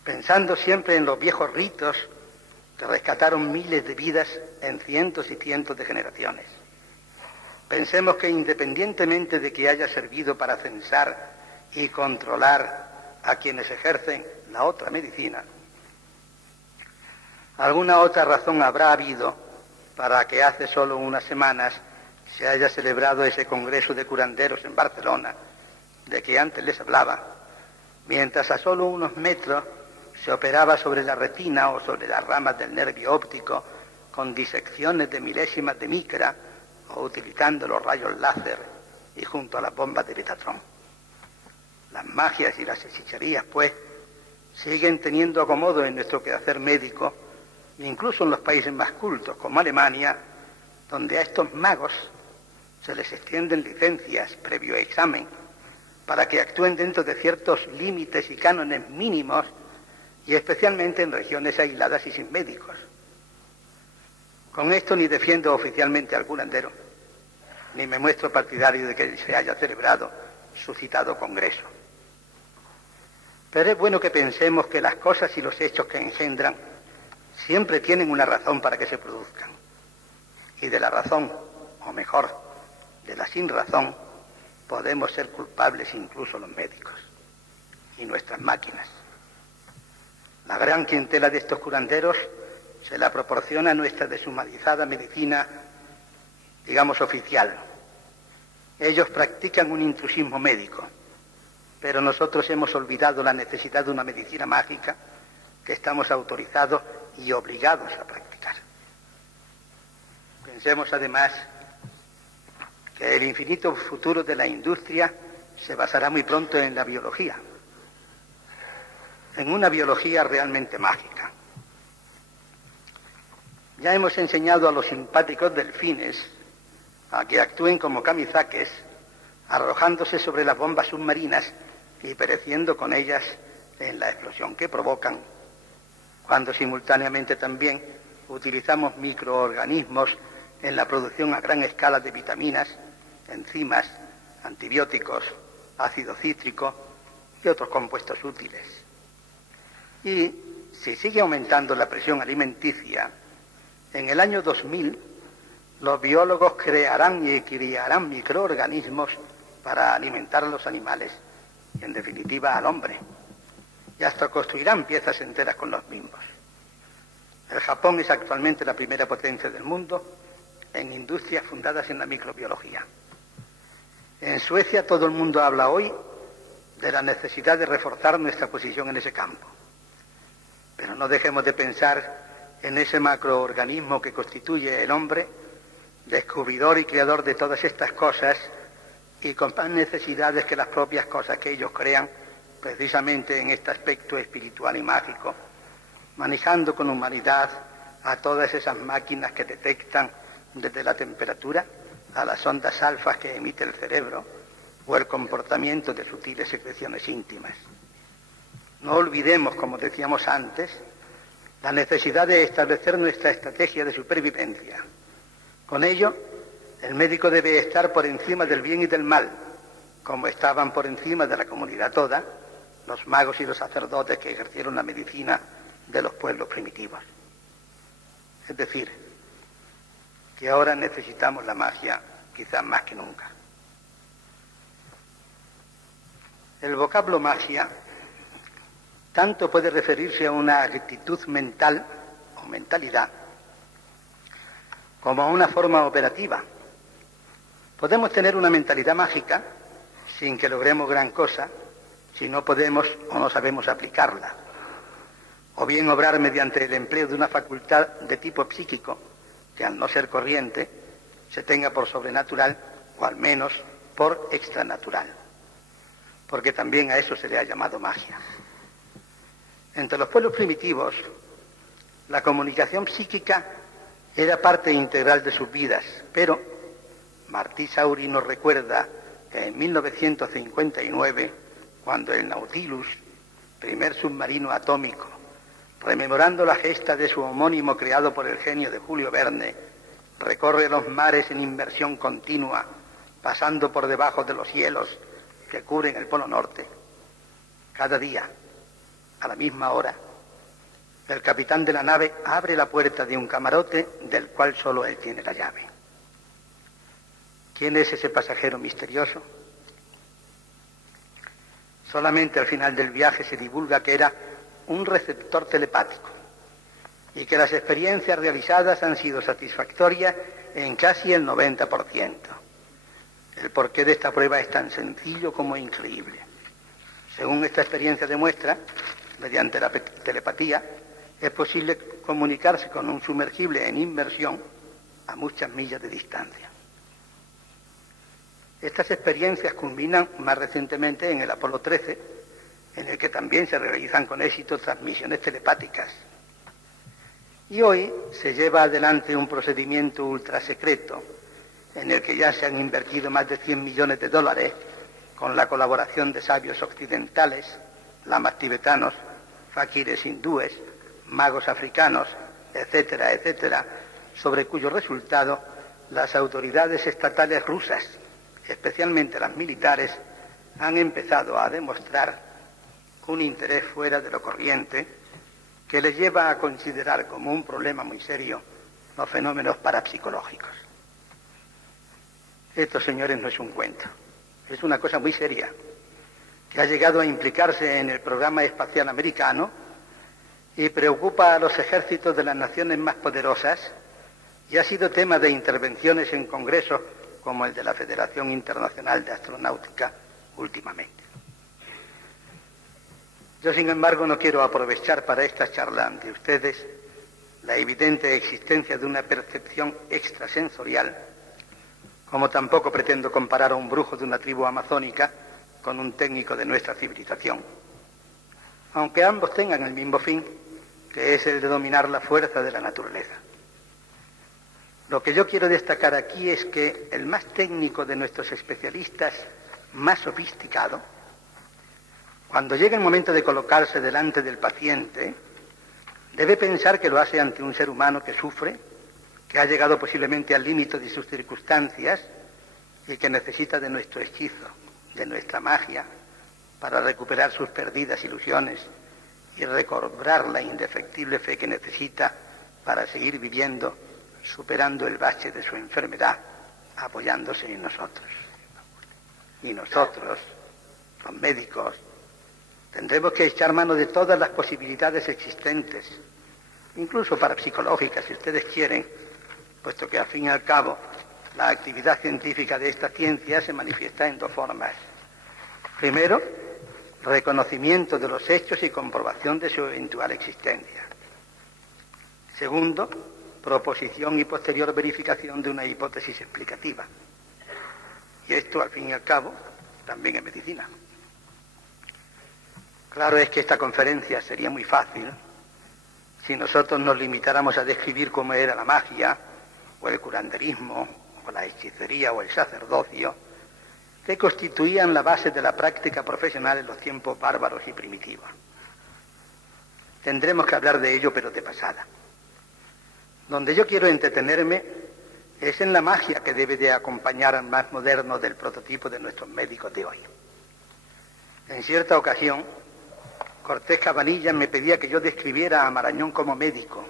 pensando siempre en los viejos ritos que rescataron miles de vidas en cientos y cientos de generaciones. Pensemos que independientemente de que haya servido para censar y controlar a quienes ejercen la otra medicina, alguna otra razón habrá habido para que hace solo unas semanas se haya celebrado ese congreso de curanderos en Barcelona, de que antes les hablaba, mientras a solo unos metros se operaba sobre la retina o sobre las ramas del nervio óptico con disecciones de milésimas de micra o utilizando los rayos láser y junto a las bombas de Betatrón. Las magias y las hechicerías, pues, siguen teniendo acomodo en nuestro quehacer médico, incluso en los países más cultos, como Alemania, donde a estos magos se les extienden licencias previo examen para que actúen dentro de ciertos límites y cánones mínimos y especialmente en regiones aisladas y sin médicos. Con esto ni defiendo oficialmente al curandero, ni me muestro partidario de que se haya celebrado su citado congreso. Pero es bueno que pensemos que las cosas y los hechos que engendran siempre tienen una razón para que se produzcan. Y de la razón, o mejor, de la sin razón, podemos ser culpables incluso los médicos y nuestras máquinas. La gran clientela de estos curanderos se la proporciona nuestra deshumanizada medicina, digamos, oficial. Ellos practican un intrusismo médico, pero nosotros hemos olvidado la necesidad de una medicina mágica que estamos autorizados y obligados a practicar. Pensemos además que el infinito futuro de la industria se basará muy pronto en la biología, en una biología realmente mágica. Ya hemos enseñado a los simpáticos delfines a que actúen como kamizaques, arrojándose sobre las bombas submarinas y pereciendo con ellas en la explosión que provocan, cuando simultáneamente también utilizamos microorganismos en la producción a gran escala de vitaminas, enzimas, antibióticos, ácido cítrico y otros compuestos útiles. Y si sigue aumentando la presión alimenticia, en el año 2000 los biólogos crearán y criarán microorganismos para alimentar a los animales y en definitiva al hombre, y hasta construirán piezas enteras con los mismos. El Japón es actualmente la primera potencia del mundo en industrias fundadas en la microbiología. En Suecia todo el mundo habla hoy de la necesidad de reforzar nuestra posición en ese campo. Pero no dejemos de pensar en ese macroorganismo que constituye el hombre, descubridor y creador de todas estas cosas y con más necesidades que las propias cosas que ellos crean, precisamente en este aspecto espiritual y mágico, manejando con humanidad a todas esas máquinas que detectan desde la temperatura a las ondas alfas que emite el cerebro o el comportamiento de sutiles secreciones íntimas. No olvidemos, como decíamos antes, la necesidad de establecer nuestra estrategia de supervivencia. Con ello, el médico debe estar por encima del bien y del mal, como estaban por encima de la comunidad toda, los magos y los sacerdotes que ejercieron la medicina de los pueblos primitivos. Es decir, que ahora necesitamos la magia quizás más que nunca. El vocablo magia tanto puede referirse a una actitud mental o mentalidad como a una forma operativa. Podemos tener una mentalidad mágica sin que logremos gran cosa si no podemos o no sabemos aplicarla, o bien obrar mediante el empleo de una facultad de tipo psíquico que al no ser corriente se tenga por sobrenatural o al menos por extranatural, porque también a eso se le ha llamado magia. Entre los pueblos primitivos, la comunicación psíquica era parte integral de sus vidas, pero Martí Sauri nos recuerda que en 1959, cuando el Nautilus, primer submarino atómico, rememorando la gesta de su homónimo creado por el genio de Julio Verne, recorre los mares en inmersión continua, pasando por debajo de los hielos que cubren el Polo Norte, cada día, a la misma hora, el capitán de la nave abre la puerta de un camarote del cual solo él tiene la llave. ¿Quién es ese pasajero misterioso? Solamente al final del viaje se divulga que era un receptor telepático y que las experiencias realizadas han sido satisfactorias en casi el 90%. El porqué de esta prueba es tan sencillo como increíble. Según esta experiencia demuestra, mediante la telepatía, es posible comunicarse con un sumergible en inmersión a muchas millas de distancia. Estas experiencias culminan más recientemente en el Apolo 13, en el que también se realizan con éxito transmisiones telepáticas. Y hoy se lleva adelante un procedimiento ultrasecreto, en el que ya se han invertido más de 100 millones de dólares con la colaboración de sabios occidentales, lamas tibetanos, faquires hindúes, magos africanos, etcétera, etcétera, sobre cuyo resultado las autoridades estatales rusas, especialmente las militares, han empezado a demostrar un interés fuera de lo corriente que les lleva a considerar como un problema muy serio los fenómenos parapsicológicos. Esto, señores, no es un cuento, es una cosa muy seria, que ha llegado a implicarse en el programa espacial americano y preocupa a los ejércitos de las naciones más poderosas y ha sido tema de intervenciones en congresos como el de la Federación Internacional de Astronáutica últimamente. Yo, sin embargo, no quiero aprovechar para esta charla ante ustedes la evidente existencia de una percepción extrasensorial, como tampoco pretendo comparar a un brujo de una tribu amazónica con un técnico de nuestra civilización, aunque ambos tengan el mismo fin, que es el de dominar la fuerza de la naturaleza. Lo que yo quiero destacar aquí es que el más técnico de nuestros especialistas, más sofisticado, cuando llega el momento de colocarse delante del paciente, debe pensar que lo hace ante un ser humano que sufre, que ha llegado posiblemente al límite de sus circunstancias y que necesita de nuestro hechizo, de nuestra magia, para recuperar sus perdidas ilusiones y recobrar la indefectible fe que necesita para seguir viviendo, superando el bache de su enfermedad, apoyándose en nosotros. Y nosotros, los médicos, tendremos que echar mano de todas las posibilidades existentes, incluso parapsicológicas, si ustedes quieren, puesto que al fin y al cabo la actividad científica de esta ciencia se manifiesta en dos formas. Primero, reconocimiento de los hechos y comprobación de su eventual existencia. Segundo, proposición y posterior verificación de una hipótesis explicativa. Y esto, al fin y al cabo, también es medicina. Claro es que esta conferencia sería muy fácil si nosotros nos limitáramos a describir cómo era la magia, o el curanderismo, o la hechicería, o el sacerdocio, que constituían la base de la práctica profesional en los tiempos bárbaros y primitivos. Tendremos que hablar de ello, pero de pasada. Donde yo quiero entretenerme es en la magia que debe de acompañar al más moderno del prototipo de nuestros médicos de hoy. En cierta ocasión, Cortés Cabanillas me pedía que yo describiera a Marañón como médico.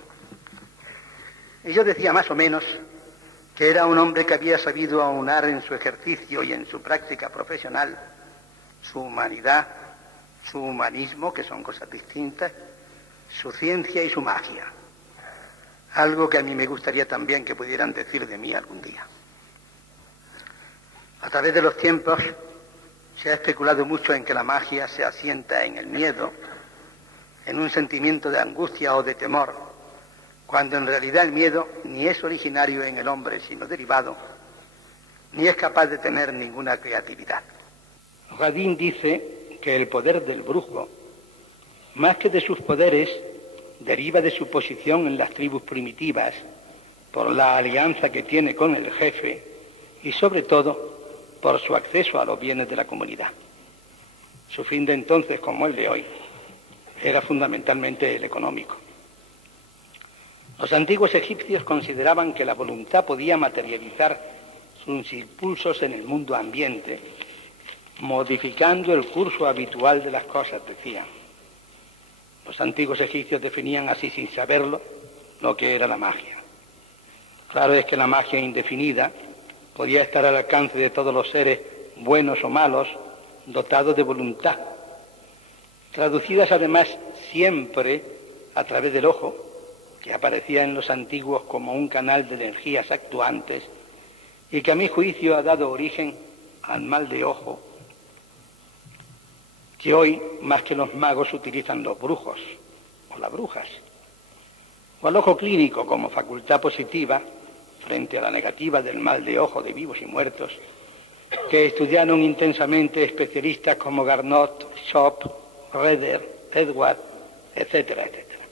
Y yo decía más o menos que era un hombre que había sabido aunar en su ejercicio y en su práctica profesional su humanidad, su humanismo, que son cosas distintas, su ciencia y su magia. Algo que a mí me gustaría también que pudieran decir de mí algún día. A través de los tiempos se ha especulado mucho en que la magia se asienta en el miedo, en un sentimiento de angustia o de temor, cuando en realidad el miedo ni es originario en el hombre, sino derivado, ni es capaz de tener ninguna creatividad. Radin dice que el poder del brujo, más que de sus poderes, deriva de su posición en las tribus primitivas, por la alianza que tiene con el jefe y sobre todo por su acceso a los bienes de la comunidad. Su fin de entonces, como el de hoy, era fundamentalmente el económico. Los antiguos egipcios consideraban que la voluntad podía materializar sus impulsos en el mundo ambiente, modificando el curso habitual de las cosas, decían. Los antiguos egipcios definían así, sin saberlo, lo que era la magia. Claro es que la magia indefinida podía estar al alcance de todos los seres, buenos o malos, dotados de voluntad, traducidas además siempre a través del ojo, que aparecía en los antiguos como un canal de energías actuantes y que a mi juicio ha dado origen al mal de ojo, que hoy más que los magos utilizan los brujos o las brujas, o al ojo clínico como facultad positiva frente a la negativa del mal de ojo de vivos y muertos, que estudiaron intensamente especialistas como Garnot, Schopp, Reder, Edward, etcétera, etcétera.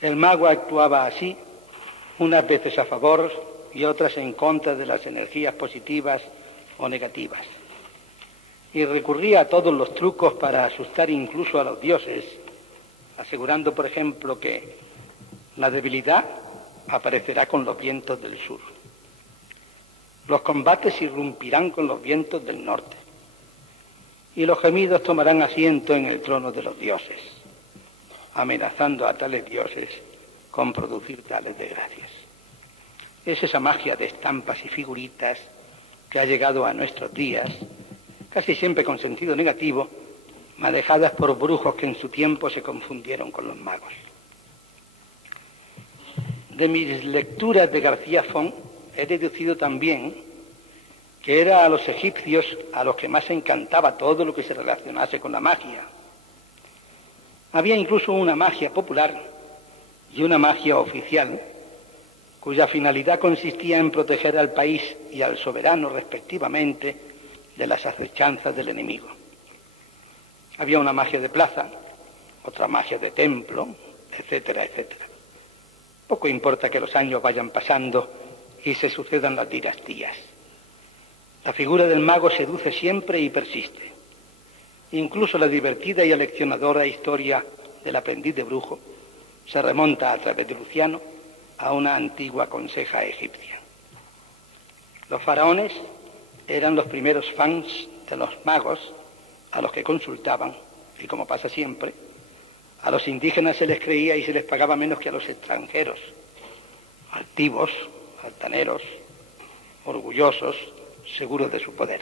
El mago actuaba así, unas veces a favor y otras en contra de las energías positivas o negativas, y recurría a todos los trucos para asustar incluso a los dioses, asegurando, por ejemplo, que la debilidad aparecerá con los vientos del sur. Los combates irrumpirán con los vientos del norte, y los gemidos tomarán asiento en el trono de los dioses, amenazando a tales dioses con producir tales desgracias. Es esa magia de estampas y figuritas que ha llegado a nuestros días, casi siempre con sentido negativo, manejadas por brujos que en su tiempo se confundieron con los magos. De mis lecturas de García Font he deducido también que era a los egipcios a los que más encantaba todo lo que se relacionase con la magia. Había incluso una magia popular y una magia oficial, cuya finalidad consistía en proteger al país y al soberano respectivamente de las acechanzas del enemigo. Había una magia de plaza, otra magia de templo, etcétera, etcétera. Poco importa que los años vayan pasando y se sucedan las dinastías. La figura del mago seduce siempre y persiste. Incluso la divertida y aleccionadora historia del aprendiz de brujo se remonta a través de Luciano a una antigua conseja egipcia. Los faraones eran los primeros fans de los magos a los que consultaban, y como pasa siempre, a los indígenas se les creía y se les pagaba menos que a los extranjeros, altivos, altaneros, orgullosos, seguros de su poder.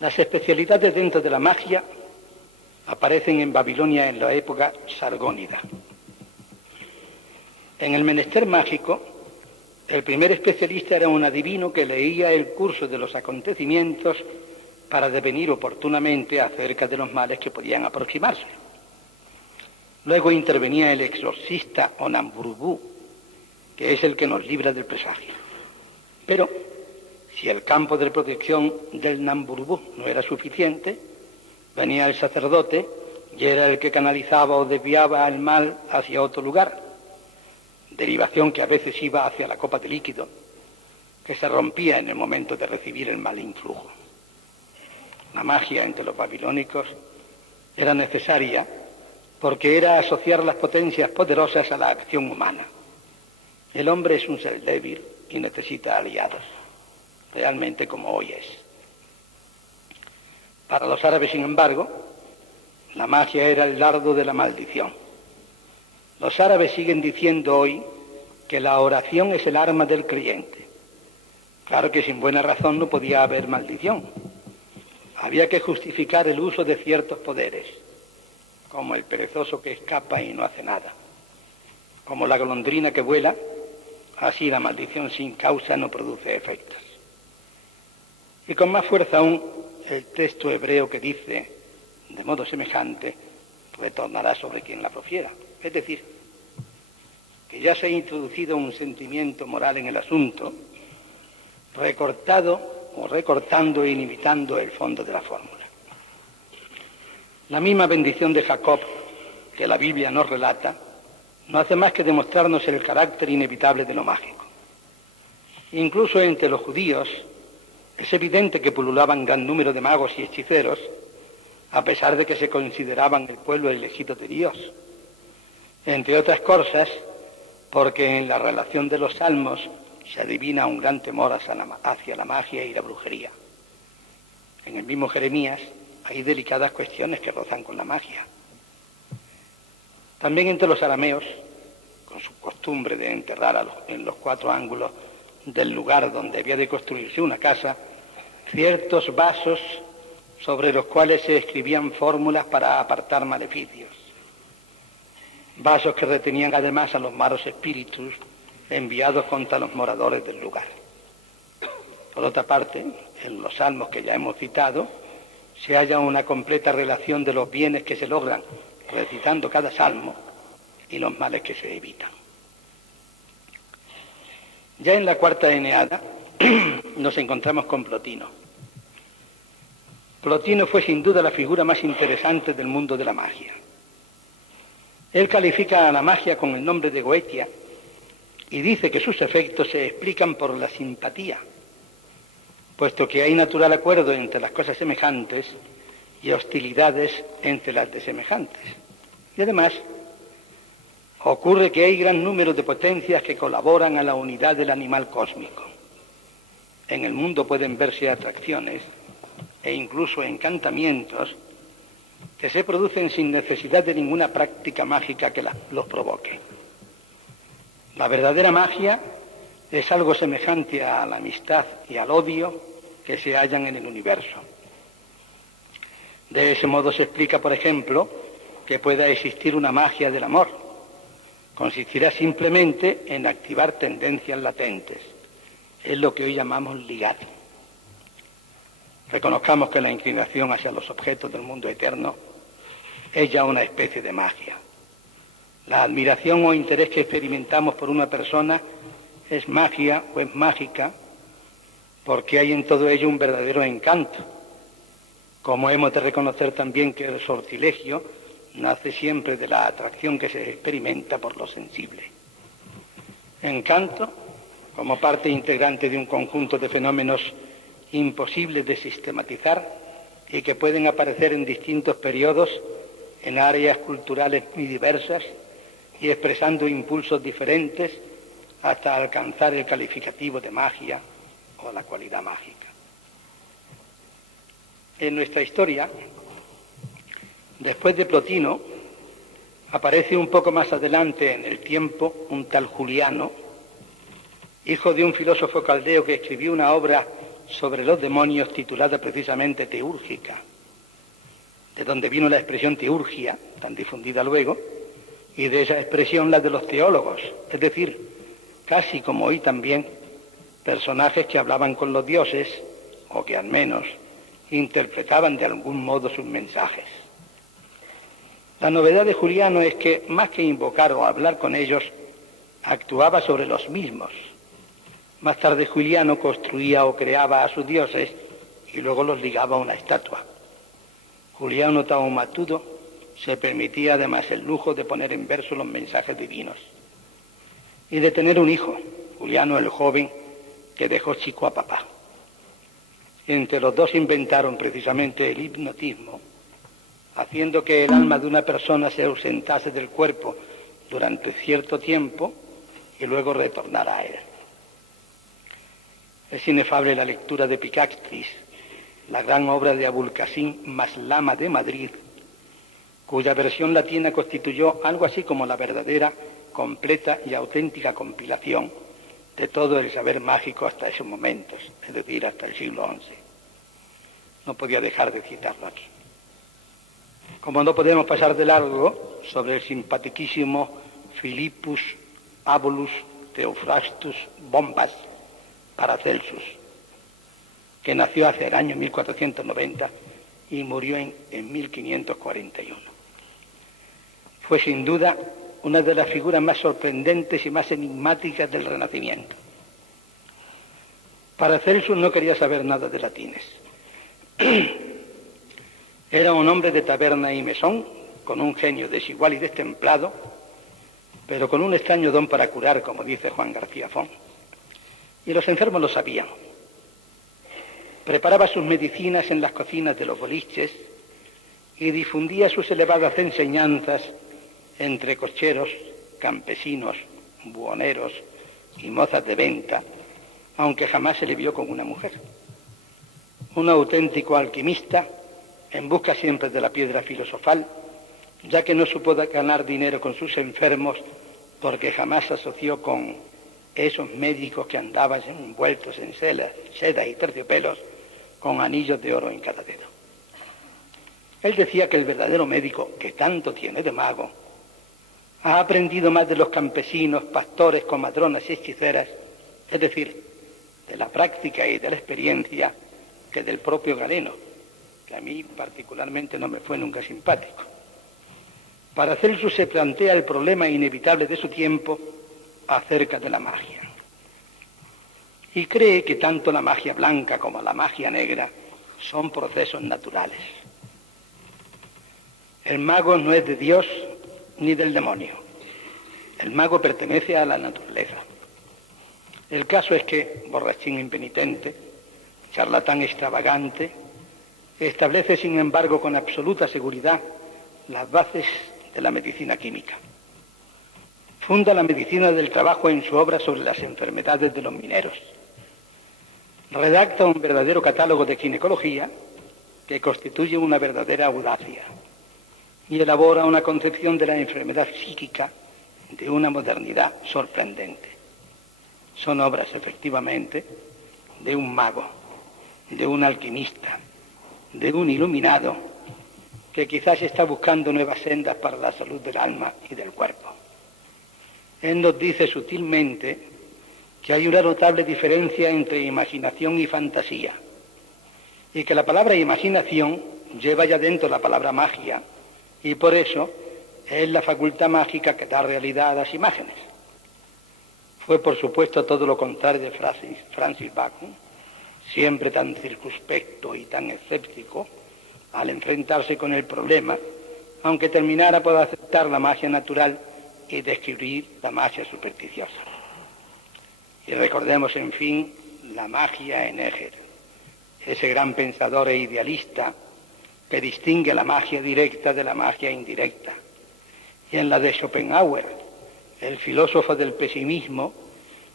Las especialidades dentro de la magia aparecen en Babilonia en la época sargónida. En el menester mágico, el primer especialista era un adivino que leía el curso de los acontecimientos para devenir oportunamente acerca de los males que podían aproximarse. Luego intervenía el exorcista o Namburubú, que es el que nos libra del presagio. Pero, si el campo de protección del Namburubú no era suficiente, venía el sacerdote y era el que canalizaba o desviaba el mal hacia otro lugar, derivación que a veces iba hacia la copa de líquido, que se rompía en el momento de recibir el mal influjo. La magia entre los babilónicos era necesaria porque era asociar las potencias poderosas a la acción humana. El hombre es un ser débil y necesita aliados, realmente como hoy es. Para los árabes, sin embargo, la magia era el dardo de la maldición. Los árabes siguen diciendo hoy que la oración es el arma del creyente. Claro que sin buena razón no podía haber maldición. Había que justificar el uso de ciertos poderes, como el perezoso que escapa y no hace nada, como la golondrina que vuela, así la maldición sin causa no produce efectos. Y con más fuerza aún, el texto hebreo que dice, de modo semejante, retornará sobre quien la profiera. Es decir, que ya se ha introducido un sentimiento moral en el asunto, recortado o recortando e imitando el fondo de la fórmula. La misma bendición de Jacob, que la Biblia nos relata, no hace más que demostrarnos el carácter inevitable de lo mágico. Incluso entre los judíos, es evidente que pululaban gran número de magos y hechiceros, a pesar de que se consideraban el pueblo elegido de Dios. Entre otras cosas, porque en la relación de los salmos se adivina un gran temor hacia la magia y la brujería. En el mismo Jeremías hay delicadas cuestiones que rozan con la magia. También entre los arameos, con su costumbre de enterrar en los 4 ángulos del lugar donde había de construirse una casa, ciertos vasos sobre los cuales se escribían fórmulas para apartar maleficios. Vasos que retenían además a los malos espíritus enviados contra los moradores del lugar. Por otra parte, en los salmos que ya hemos citado, se halla una completa relación de los bienes que se logran recitando cada salmo y los males que se evitan. Ya en la cuarta Eneada nos encontramos con Plotino. Plotino fue sin duda la figura más interesante del mundo de la magia. Él califica a la magia con el nombre de Goetia y dice que sus efectos se explican por la simpatía, puesto que hay natural acuerdo entre las cosas semejantes y hostilidades entre las desemejantes. Y además, ocurre que hay gran número de potencias que colaboran a la unidad del animal cósmico. En el mundo pueden verse atracciones e incluso encantamientos que se producen sin necesidad de ninguna práctica mágica que los provoque. La verdadera magia es algo semejante a la amistad y al odio que se hallan en el universo. De ese modo se explica, por ejemplo, que pueda existir una magia del amor. Consistirá simplemente en activar tendencias latentes. Es lo que hoy llamamos ligar. Reconozcamos que la inclinación hacia los objetos del mundo eterno es ya una especie de magia. La admiración o interés que experimentamos por una persona es magia o es mágica porque hay en todo ello un verdadero encanto. Como hemos de reconocer también que el sortilegio nace siempre de la atracción que se experimenta por lo sensible. Encanto, como parte integrante de un conjunto de fenómenos imposibles de sistematizar y que pueden aparecer en distintos periodos en áreas culturales muy diversas y expresando impulsos diferentes hasta alcanzar el calificativo de magia o la cualidad mágica. En nuestra historia, después de Plotino, aparece un poco más adelante en el tiempo un tal Juliano, hijo de un filósofo caldeo que escribió una obra sobre los demonios titulada precisamente Teúrgica, de donde vino la expresión teurgia, tan difundida luego, y de esa expresión la de los teólogos, es decir, casi como hoy también, personajes que hablaban con los dioses, o que al menos interpretaban de algún modo sus mensajes. La novedad de Juliano es que, más que invocar o hablar con ellos, actuaba sobre los mismos. Más tarde Juliano construía o creaba a sus dioses y luego los ligaba a una estatua. Juliano Taumatudo se permitía además el lujo de poner en verso los mensajes divinos y de tener un hijo, Juliano el joven, que dejó chico a papá. Entre los dos inventaron precisamente el hipnotismo, haciendo que el alma de una persona se ausentase del cuerpo durante cierto tiempo y luego retornara a él. Es inefable la lectura de Picaxtris, la gran obra de Abul Qasim Maslama de Madrid, cuya versión latina constituyó algo así como la verdadera, completa y auténtica compilación de todo el saber mágico hasta esos momentos, es decir, hasta el siglo XI. No podía dejar de citarlo aquí. Como no podemos pasar de largo sobre el simpaticísimo Philippus Abolus Theophrastus Bombas Paracelsus, que nació hacia el año 1490 y murió en 1541. Fue sin duda una de las figuras más sorprendentes y más enigmáticas del Renacimiento. Paracelsus no quería saber nada de latines. Era un hombre de taberna y mesón, con un genio desigual y destemplado, pero con un extraño don para curar, como dice Juan García Font. Y los enfermos lo sabían. Preparaba sus medicinas en las cocinas de los boliches y difundía sus elevadas enseñanzas entre cocheros, campesinos, buhoneros y mozas de venta, aunque jamás se le vio con una mujer. Un auténtico alquimista, en busca siempre de la piedra filosofal, ya que no supo ganar dinero con sus enfermos porque jamás se asoció con esos médicos que andaban envueltos en seda y terciopelos con anillos de oro en cada dedo. Él decía que el verdadero médico, que tanto tiene de mago, ha aprendido más de los campesinos, pastores, comadronas y hechiceras, es decir, de la práctica y de la experiencia, que del propio Galeno, que a mí particularmente no me fue nunca simpático. Paracelsus se plantea el problema inevitable de su tiempo acerca de la magia. Y cree que tanto la magia blanca como la magia negra son procesos naturales. El mago no es de Dios ni del demonio. El mago pertenece a la naturaleza. El caso es que, borrachín impenitente, charlatán extravagante, establece sin embargo con absoluta seguridad las bases de la medicina química. Funda la medicina del trabajo en su obra sobre las enfermedades de los mineros. Redacta un verdadero catálogo de ginecología que constituye una verdadera audacia y elabora una concepción de la enfermedad psíquica de una modernidad sorprendente. Son obras, efectivamente, de un mago, de un alquimista, de un iluminado que quizás está buscando nuevas sendas para la salud del alma y del cuerpo. Él nos dice sutilmente que hay una notable diferencia entre imaginación y fantasía, y que la palabra imaginación lleva ya dentro la palabra magia, y por eso es la facultad mágica que da realidad a las imágenes. Fue, por supuesto, todo lo contrario de Francis Bacon, siempre tan circunspecto y tan escéptico al enfrentarse con el problema, aunque terminara por aceptar la magia natural y descubrir la magia supersticiosa. Y recordemos, en fin, la magia en Hegel, ese gran pensador e idealista que distingue la magia directa de la magia indirecta. Y en la de Schopenhauer, el filósofo del pesimismo,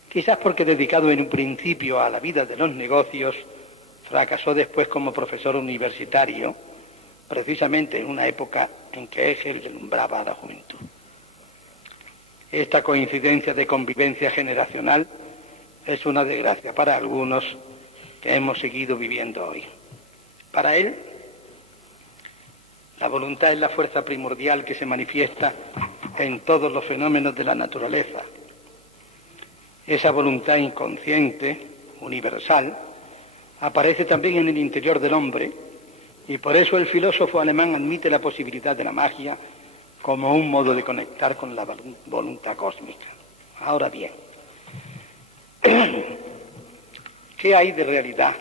quizás porque dedicado en un principio a la vida de los negocios, fracasó después como profesor universitario, precisamente en una época en que Hegel deslumbraba a la juventud. Esta coincidencia de convivencia generacional es una desgracia para algunos que hemos seguido viviendo hoy. Para él, la voluntad es la fuerza primordial que se manifiesta en todos los fenómenos de la naturaleza. Esa voluntad inconsciente, universal, aparece también en el interior del hombre, y por eso el filósofo alemán admite la posibilidad de la magia como un modo de conectar con la voluntad cósmica. Ahora bien, ¿qué hay de realidad,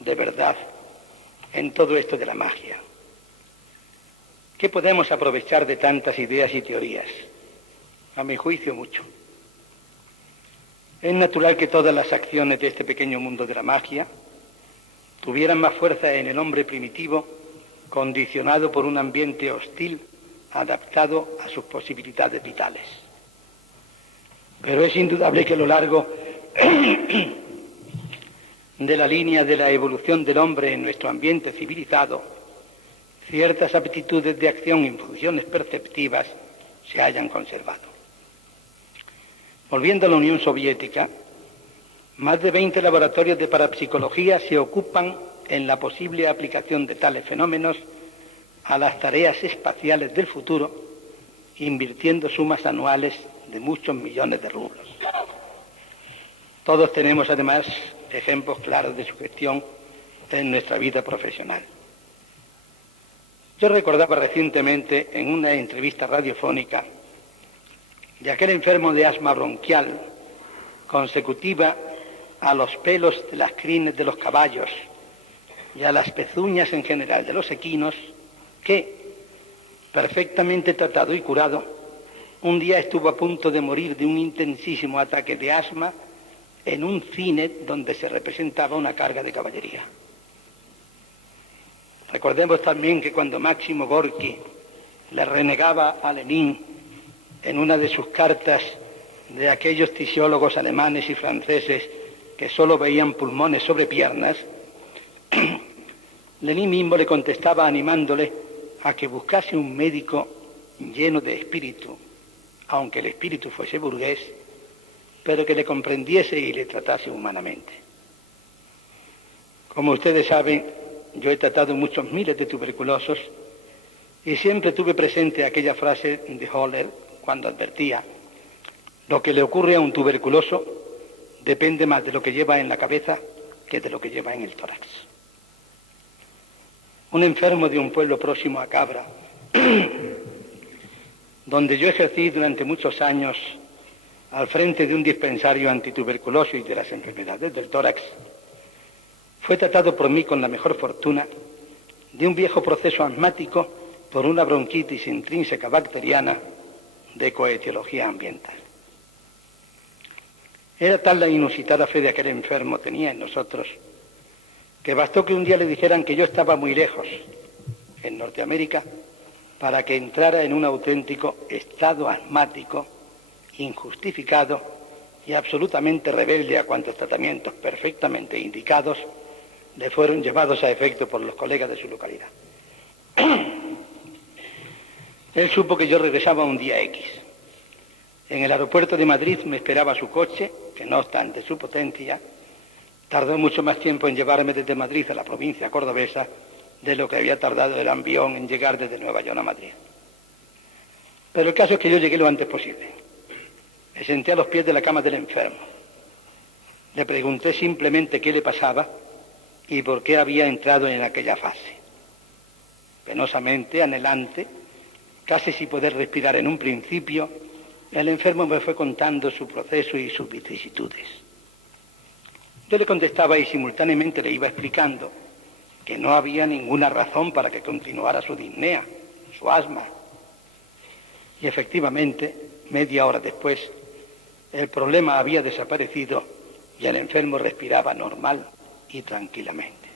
de verdad, en todo esto de la magia? ¿Qué podemos aprovechar de tantas ideas y teorías? A mi juicio, mucho. Es natural que todas las acciones de este pequeño mundo de la magia tuvieran más fuerza en el hombre primitivo, condicionado por un ambiente hostil, adaptado a sus posibilidades vitales. Pero es indudable que a lo largo de la línea de la evolución del hombre en nuestro ambiente civilizado, ciertas aptitudes de acción y funciones perceptivas se hayan conservado. Volviendo a la Unión Soviética, más de 20 laboratorios de parapsicología se ocupan en la posible aplicación de tales fenómenos a las tareas espaciales del futuro, invirtiendo sumas anuales de muchos millones de rublos. Todos tenemos además ejemplos claros de su gestión en nuestra vida profesional. Yo recordaba recientemente en una entrevista radiofónica de aquel enfermo de asma bronquial consecutiva a los pelos de las crines de los caballos y a las pezuñas en general de los equinos, que, perfectamente tratado y curado, un día estuvo a punto de morir de un intensísimo ataque de asma en un cine donde se representaba una carga de caballería. Recordemos también que cuando Máximo Gorki le renegaba a Lenin en una de sus cartas de aquellos fisiólogos alemanes y franceses que solo veían pulmones sobre piernas, Lenin mismo le contestaba animándole a que buscase un médico lleno de espíritu, aunque el espíritu fuese burgués, pero que le comprendiese y le tratase humanamente. Como ustedes saben, yo he tratado muchos miles de tuberculosos y siempre tuve presente aquella frase de Höller cuando advertía: lo que le ocurre a un tuberculoso depende más de lo que lleva en la cabeza que de lo que lleva en el tórax. Un enfermo de un pueblo próximo a Cabra, donde yo ejercí durante muchos años al frente de un dispensario antituberculoso y de las enfermedades del tórax, fue tratado por mí con la mejor fortuna de un viejo proceso asmático por una bronquitis intrínseca bacteriana de coetiología ambiental. Era tal la inusitada fe de aquel enfermo tenía en nosotros, que bastó que un día le dijeran que yo estaba muy lejos, en Norteamérica, para que entrara en un auténtico estado asmático, injustificado y absolutamente rebelde a cuantos tratamientos perfectamente indicados le fueron llevados a efecto por los colegas de su localidad. Él supo que yo regresaba un día X. En el aeropuerto de Madrid me esperaba su coche, que no obstante su potencia, tardó mucho más tiempo en llevarme desde Madrid a la provincia cordobesa de lo que había tardado el avión en llegar desde Nueva York a Madrid. Pero el caso es que yo llegué lo antes posible. Me senté a los pies de la cama del enfermo. Le pregunté simplemente qué le pasaba y por qué había entrado en aquella fase. Penosamente, anhelante, casi sin poder respirar en un principio, el enfermo me fue contando su proceso y sus vicisitudes. Yo le contestaba y simultáneamente le iba explicando que no había ninguna razón para que continuara su disnea, su asma. Y efectivamente, media hora después, el problema había desaparecido y el enfermo respiraba normal y tranquilamente.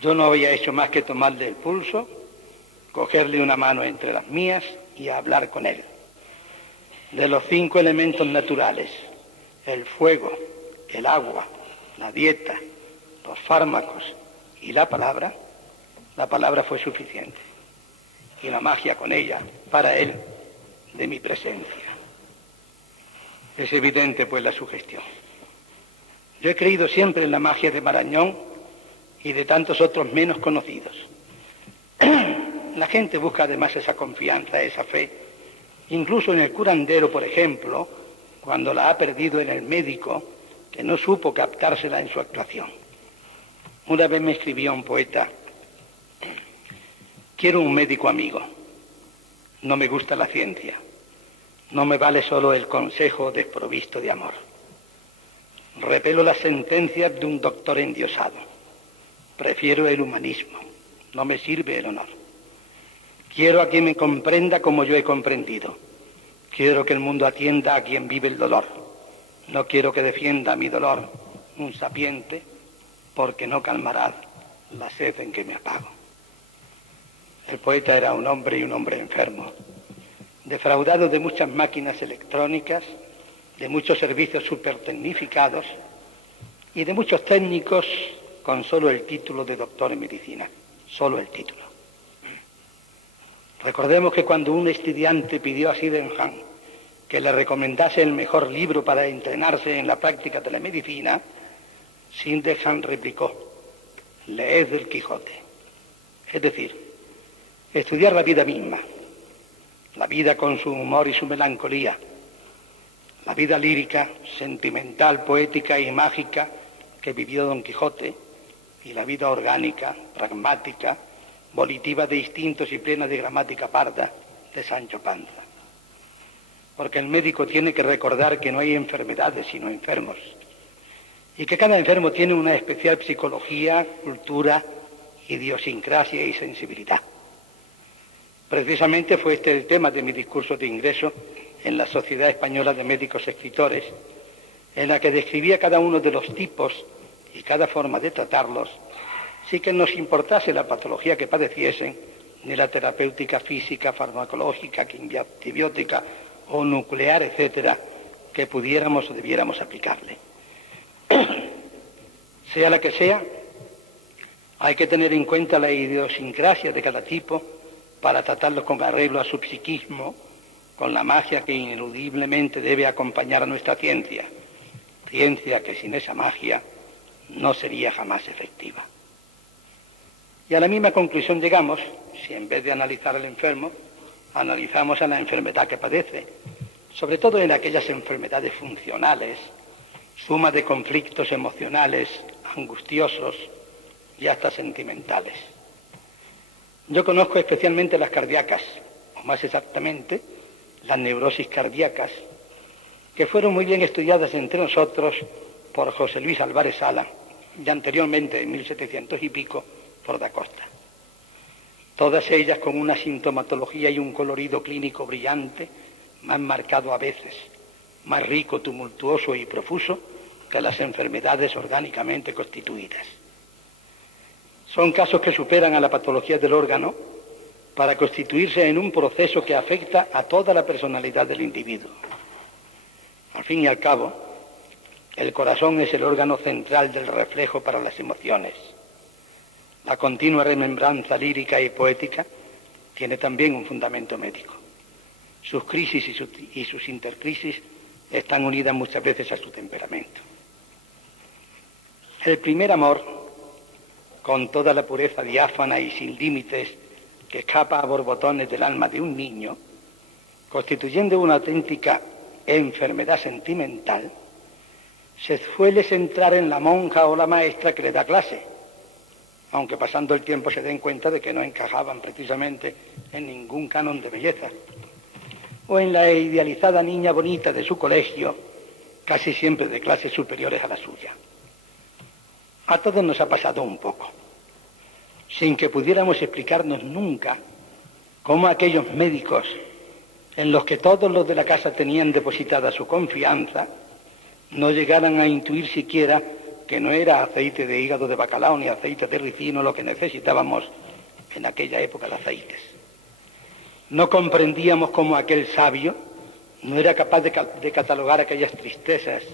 Yo no había hecho más que tomarle el pulso, cogerle una mano entre las mías y hablar con él. De los 5 elementos naturales, el fuego, el agua, la dieta, los fármacos y la palabra fue suficiente. Y la magia con ella, para él, de mi presencia. Es evidente, pues, la sugestión. Yo he creído siempre en la magia de Marañón y de tantos otros menos conocidos. La gente busca además esa confianza, esa fe, incluso en el curandero, por ejemplo, cuando la ha perdido en el médico, que no supo captársela en su actuación. Una vez me escribió un poeta: quiero un médico amigo, no me gusta la ciencia, no me vale solo el consejo desprovisto de amor. Repelo las sentencias de un doctor endiosado, prefiero el humanismo, no me sirve el honor. Quiero a quien me comprenda como yo he comprendido, quiero que el mundo atienda a quien vive el dolor. No quiero que defienda mi dolor un sapiente, porque no calmará la sed en que me apago. El poeta era un hombre y un hombre enfermo, defraudado de muchas máquinas electrónicas, de muchos servicios supertecnificados, y de muchos técnicos con solo el título de doctor en medicina, solo el título. Recordemos que cuando un estudiante pidió a Sydenham que le recomendase el mejor libro para entrenarse en la práctica de la medicina, Sydenham replicó: leed el Quijote. Es decir, estudiar la vida misma, la vida con su humor y su melancolía, la vida lírica, sentimental, poética y mágica que vivió Don Quijote, y la vida orgánica, pragmática, volitiva de instintos y plena de gramática parda de Sancho Panza. Porque el médico tiene que recordar que no hay enfermedades sino enfermos, y que cada enfermo tiene una especial psicología, cultura, idiosincrasia y sensibilidad. Precisamente fue este el tema de mi discurso de ingreso en la Sociedad Española de Médicos Escritores, en la que describía cada uno de los tipos y cada forma de tratarlos, sin que nos importase la patología que padeciesen, ni la terapéutica física, farmacológica, antibiótica o nuclear, etcétera, que pudiéramos o debiéramos aplicarle. Sea la que sea, hay que tener en cuenta la idiosincrasia de cada tipo para tratarlo con arreglo a su psiquismo, con la magia que ineludiblemente debe acompañar a nuestra ciencia, ciencia que sin esa magia no sería jamás efectiva. Y a la misma conclusión llegamos si en vez de analizar al enfermo, analizamos a la enfermedad que padece, sobre todo en aquellas enfermedades funcionales, suma de conflictos emocionales, angustiosos y hasta sentimentales. Yo conozco especialmente las cardíacas, o más exactamente, las neurosis cardíacas, que fueron muy bien estudiadas entre nosotros por José Luis Álvarez Sala, y anteriormente, en 1700 y pico, por Da Costa. Todas ellas con una sintomatología y un colorido clínico brillante, más marcado a veces, más rico, tumultuoso y profuso que las enfermedades orgánicamente constituidas. Son casos que superan a la patología del órgano para constituirse en un proceso que afecta a toda la personalidad del individuo. Al fin y al cabo, el corazón es el órgano central del reflejo para las emociones. La continua remembranza lírica y poética tiene también un fundamento médico. Sus crisis y sus intercrisis están unidas muchas veces a su temperamento. El primer amor, con toda la pureza diáfana y sin límites que escapa a borbotones del alma de un niño, constituyendo una auténtica enfermedad sentimental, se suele centrar en la monja o la maestra que le da clase, aunque pasando el tiempo se den cuenta de que no encajaban precisamente en ningún canon de belleza, o en la idealizada niña bonita de su colegio, casi siempre de clases superiores a la suya. A todos nos ha pasado un poco, sin que pudiéramos explicarnos nunca cómo aquellos médicos en los que todos los de la casa tenían depositada su confianza, no llegaran a intuir siquiera que no era aceite de hígado de bacalao ni aceite de ricino lo que necesitábamos en aquella época de aceites. No comprendíamos cómo aquel sabio no era capaz de catalogar aquellas tristezas,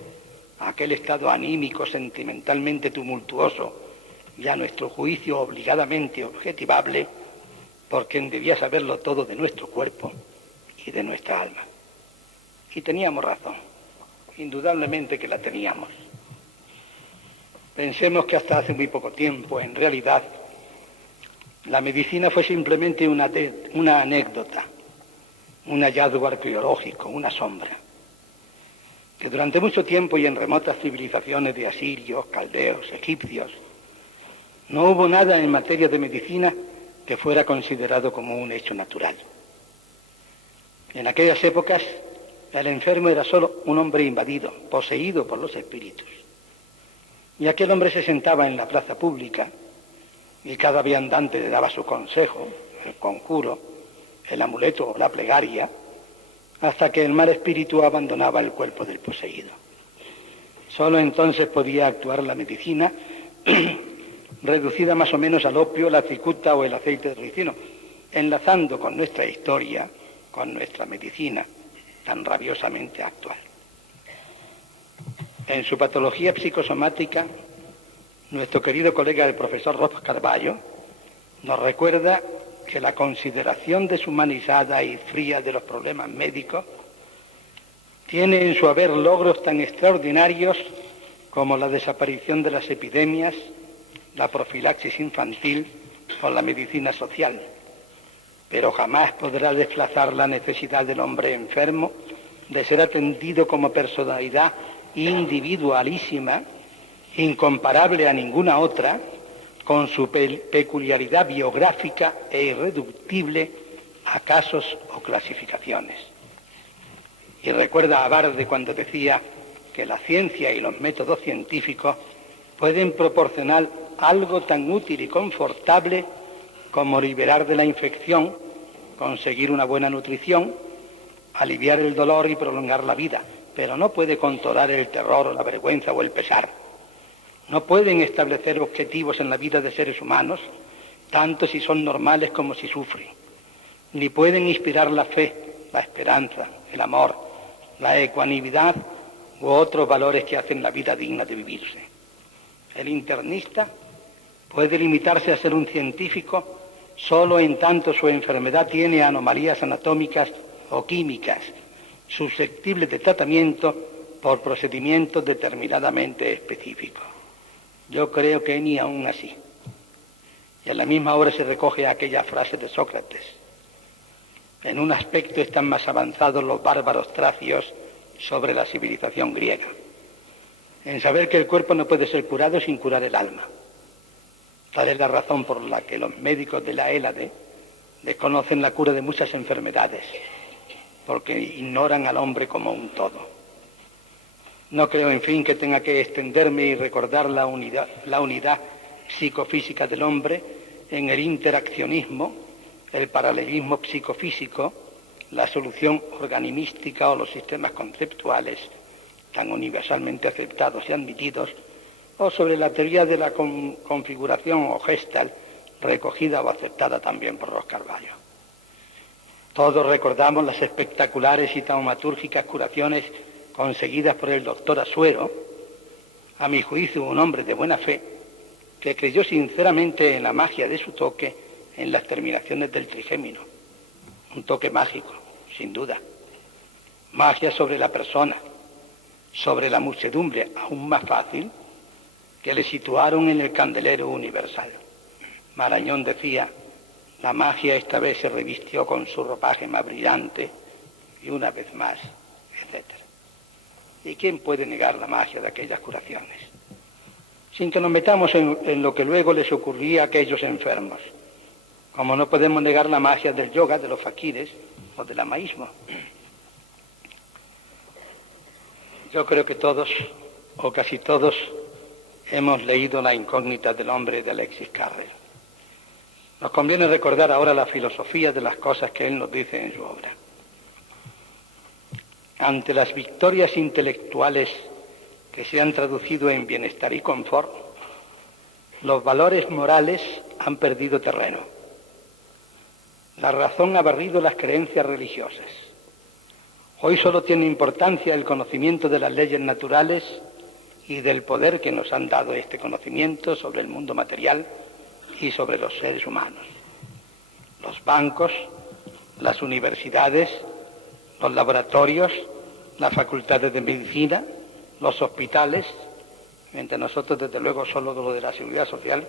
aquel estado anímico, sentimentalmente tumultuoso, y a nuestro juicio obligadamente objetivable, por quien debía saberlo todo de nuestro cuerpo y de nuestra alma. Y teníamos razón, indudablemente que la teníamos. Pensemos que hasta hace muy poco tiempo, en realidad, la medicina fue simplemente una anécdota, un hallazgo arqueológico, una sombra, que durante mucho tiempo y en remotas civilizaciones de asirios, caldeos, egipcios, no hubo nada en materia de medicina que fuera considerado como un hecho natural. En aquellas épocas, el enfermo era solo un hombre invadido, poseído por los espíritus. Y aquel hombre se sentaba en la plaza pública y cada viandante le daba su consejo, el conjuro, el amuleto o la plegaria, hasta que el mal espíritu abandonaba el cuerpo del poseído. Solo entonces podía actuar la medicina, reducida más o menos al opio, la cicuta o el aceite de ricino, enlazando con nuestra historia, con nuestra medicina tan rabiosamente actual. En su patología psicosomática, nuestro querido colega el profesor Rojas Carballo nos recuerda que la consideración deshumanizada y fría de los problemas médicos tiene en su haber logros tan extraordinarios como la desaparición de las epidemias, la profilaxis infantil o la medicina social, pero jamás podrá desplazar la necesidad del hombre enfermo de ser atendido como personalidad individualísima, incomparable a ninguna otra, con su peculiaridad biográfica e irreductible a casos o clasificaciones. Y recuerda a Barde cuando decía que la ciencia y los métodos científicos pueden proporcionar algo tan útil y confortable como liberar de la infección, conseguir una buena nutrición, aliviar el dolor y prolongar la vida, pero no puede controlar el terror o la vergüenza o el pesar. No pueden establecer objetivos en la vida de seres humanos, tanto si son normales como si sufren. Ni pueden inspirar la fe, la esperanza, el amor, la ecuanimidad u otros valores que hacen la vida digna de vivirse. El internista puede limitarse a ser un científico solo en tanto su enfermedad tiene anomalías anatómicas o químicas, susceptibles de tratamiento por procedimientos determinadamente específicos. Yo creo que ni aún así. Y a la misma hora se recoge aquella frase de Sócrates: en un aspecto están más avanzados los bárbaros tracios sobre la civilización griega, en saber que el cuerpo no puede ser curado sin curar el alma. Tal es la razón por la que los médicos de la Hélade desconocen la cura de muchas enfermedades, porque ignoran al hombre como un todo. No creo, en fin, que tenga que extenderme y recordar la unidad psicofísica del hombre en el interaccionismo, el paralelismo psicofísico, la solución organimística o los sistemas conceptuales tan universalmente aceptados y admitidos, o sobre la teoría de la configuración o Gestalt, recogida o aceptada también por Rojas Carballo. Todos recordamos las espectaculares y taumatúrgicas curaciones conseguidas por el doctor Asuero, a mi juicio un hombre de buena fe, que creyó sinceramente en la magia de su toque en las terminaciones del trigémino. Un toque mágico, sin duda. Magia sobre la persona, sobre la muchedumbre, aún más fácil, que le situaron en el candelero universal. Marañón decía: la magia esta vez se revistió con su ropaje más brillante, y una vez más, etc. ¿Y quién puede negar la magia de aquellas curaciones? Sin que nos metamos en lo que luego les ocurría a aquellos enfermos, como no podemos negar la magia del yoga, de los faquires o del lamaísmo. Yo creo que todos, o casi todos, hemos leído La incógnita del hombre de Alexis Carrel. Nos conviene recordar ahora la filosofía de las cosas que él nos dice en su obra. Ante las victorias intelectuales que se han traducido en bienestar y confort, los valores morales han perdido terreno. La razón ha barrido las creencias religiosas. Hoy solo tiene importancia el conocimiento de las leyes naturales y del poder que nos han dado este conocimiento sobre el mundo material y sobre los seres humanos. Los bancos, las universidades, los laboratorios, las facultades de medicina, los hospitales, mientras nosotros desde luego solo lo de la seguridad social,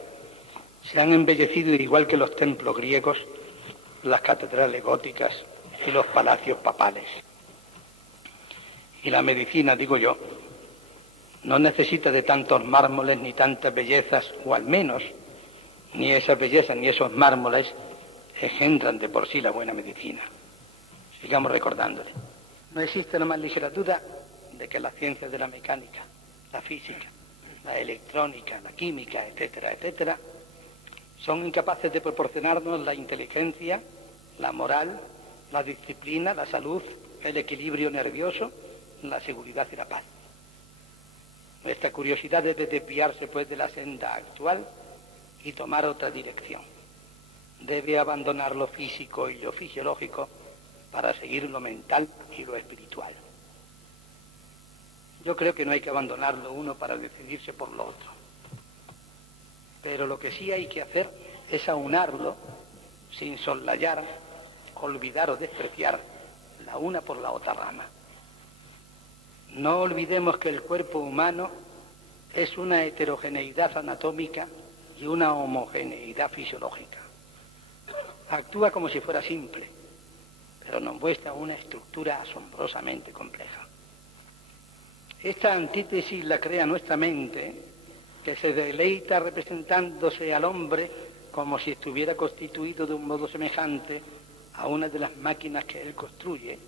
se han embellecido igual que los templos griegos, las catedrales góticas y los palacios papales. Y la medicina, digo yo, no necesita de tantos mármoles ni tantas bellezas, o al menos ni esas bellezas ni esos mármoles engendran de por sí la buena medicina. Sigamos recordándole. No existe la más ligera duda de que las ciencias de la mecánica, la física, la electrónica, la química, etcétera, etcétera, son incapaces de proporcionarnos la inteligencia, la moral, la disciplina, la salud, el equilibrio nervioso, la seguridad y la paz. Nuestra curiosidad debe desviarse pues de la senda actual y tomar otra dirección. Debe abandonar lo físico y lo fisiológico para seguir lo mental y lo espiritual. Yo creo que no hay que abandonar lo uno para decidirse por lo otro. Pero lo que sí hay que hacer es aunarlo sin soslayar, olvidar o despreciar la una por la otra rama. No olvidemos que el cuerpo humano es una heterogeneidad anatómica y una homogeneidad fisiológica. Actúa como si fuera simple, pero nos muestra una estructura asombrosamente compleja. Esta antítesis la crea nuestra mente, que se deleita representándose al hombre como si estuviera constituido de un modo semejante a una de las máquinas que él construye,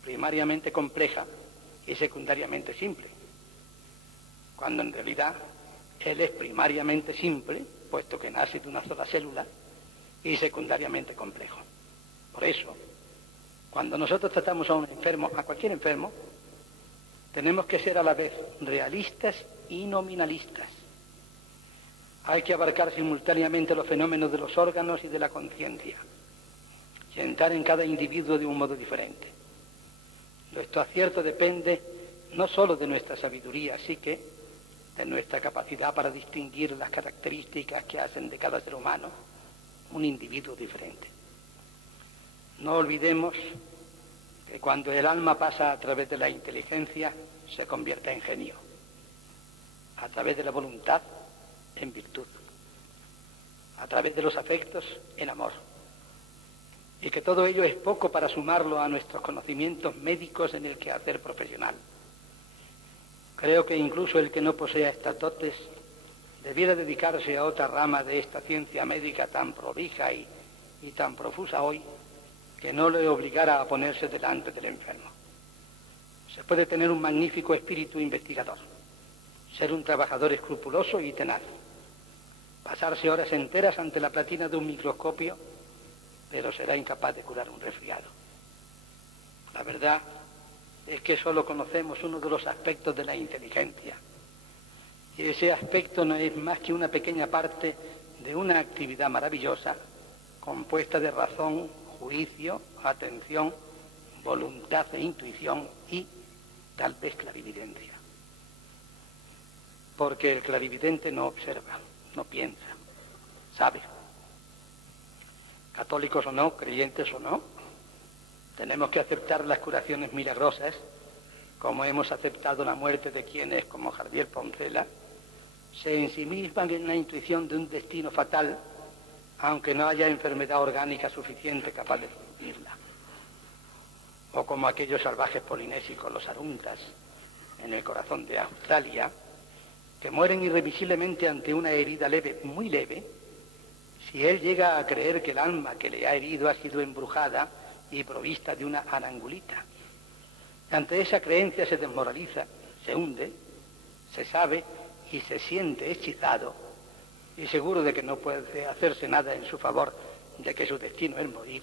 primariamente compleja y secundariamente simple, cuando en realidad él es primariamente simple, puesto que nace de una sola célula, y secundariamente complejo. Por eso, cuando nosotros tratamos a un enfermo, a cualquier enfermo, tenemos que ser a la vez realistas y nominalistas. Hay que abarcar simultáneamente los fenómenos de los órganos y de la conciencia, y entrar en cada individuo de un modo diferente. Nuestro acierto depende no solo de nuestra sabiduría psique, de nuestra capacidad para distinguir las características que hacen de cada ser humano un individuo diferente. No olvidemos que cuando el alma pasa a través de la inteligencia, se convierte en genio, a través de la voluntad, en virtud, a través de los afectos, en amor, y que todo ello es poco para sumarlo a nuestros conocimientos médicos en el quehacer profesional. Creo que incluso el que no posea estas dotes debiera dedicarse a otra rama de esta ciencia médica tan prolija y tan profusa hoy, que no le obligara a ponerse delante del enfermo. Se puede tener un magnífico espíritu investigador, ser un trabajador escrupuloso y tenaz, pasarse horas enteras ante la platina de un microscopio, pero será incapaz de curar un resfriado. La verdad es que solo conocemos uno de los aspectos de la inteligencia, y ese aspecto no es más que una pequeña parte de una actividad maravillosa compuesta de razón, juicio, atención, voluntad e intuición y tal vez clarividencia. Porque el clarividente no observa, no piensa, sabe. Católicos o no, creyentes o no, tenemos que aceptar las curaciones milagrosas, como hemos aceptado la muerte de quienes, como Javier Poncela, se ensimisman en la intuición de un destino fatal, aunque no haya enfermedad orgánica suficiente capaz de producirla. O como aquellos salvajes polinésicos, los aruntas, en el corazón de Australia, que mueren irrevisiblemente ante una herida leve, muy leve, si él llega a creer que el alma que le ha herido ha sido embrujada y provista de una anangulita. Ante esa creencia se desmoraliza, se hunde, se sabe y se siente hechizado y seguro de que no puede hacerse nada en su favor, de que su destino es morir,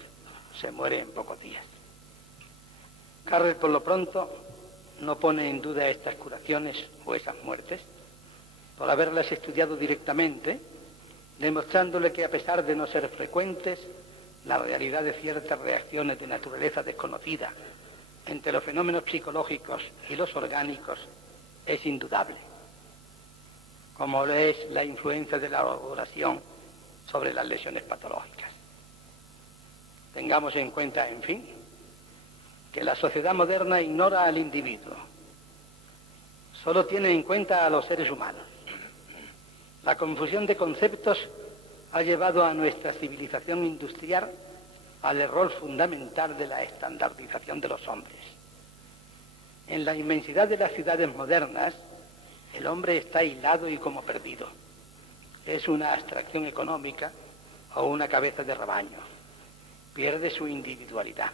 se muere en pocos días. Carrel, por lo pronto, no pone en duda estas curaciones o esas muertes, por haberlas estudiado directamente, demostrándole que a pesar de no ser frecuentes, la realidad de ciertas reacciones de naturaleza desconocida entre los fenómenos psicológicos y los orgánicos es indudable, como lo es la influencia de la oración sobre las lesiones patológicas. Tengamos en cuenta, en fin, que la sociedad moderna ignora al individuo, solo tiene en cuenta a los seres humanos. La confusión de conceptos ha llevado a nuestra civilización industrial al error fundamental de la estandardización de los hombres. En la inmensidad de las ciudades modernas, el hombre está aislado y como perdido. Es una abstracción económica o una cabeza de rebaño. Pierde su individualidad.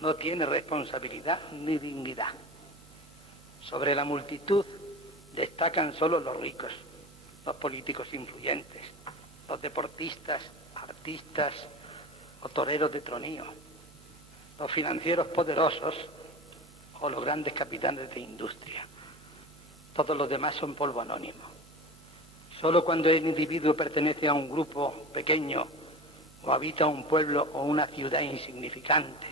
No tiene responsabilidad ni dignidad. Sobre la multitud destacan solo los ricos, los políticos influyentes, los deportistas, artistas o toreros de tronío, los financieros poderosos o los grandes capitanes de industria. Todos los demás son polvo anónimo. Solo cuando el individuo pertenece a un grupo pequeño o habita un pueblo o una ciudad insignificante,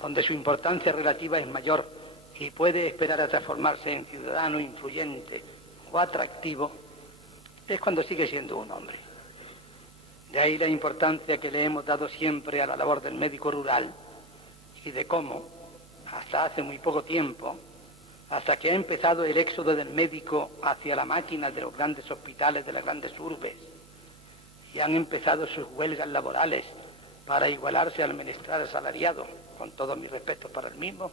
donde su importancia relativa es mayor y puede esperar a transformarse en ciudadano influyente o atractivo, es cuando sigue siendo un hombre. De ahí la importancia que le hemos dado siempre a la labor del médico rural y de cómo, hasta hace muy poco tiempo, hasta que ha empezado el éxodo del médico hacia la máquina de los grandes hospitales de las grandes urbes y han empezado sus huelgas laborales para igualarse al menestral asalariado, con todos mis respetos para el mismo,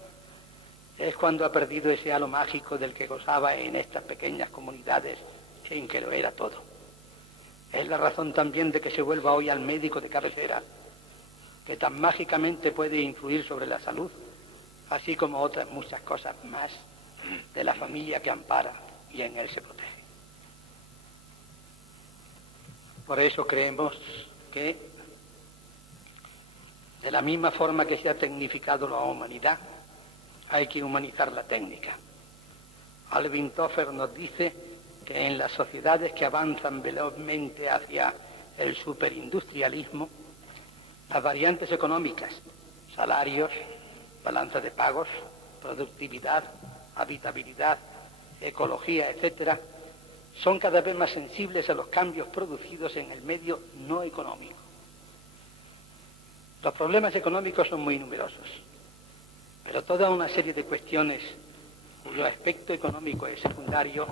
es cuando ha perdido ese halo mágico del que gozaba en estas pequeñas comunidades en que lo era todo. Es la razón también de que se vuelva hoy al médico de cabecera, que tan mágicamente puede influir sobre la salud, así como otras muchas cosas más de la familia que ampara y en él se protege. Por eso creemos que, de la misma forma que se ha tecnificado la humanidad, hay que humanizar la técnica. Alvin Toffler nos dice que en las sociedades que avanzan velozmente hacia el superindustrialismo, las variantes económicas, salarios, balanza de pagos, productividad, habitabilidad, ecología, etcétera, son cada vez más sensibles a los cambios producidos en el medio no económico. Los problemas económicos son muy numerosos, pero toda una serie de cuestiones cuyo aspecto económico es secundario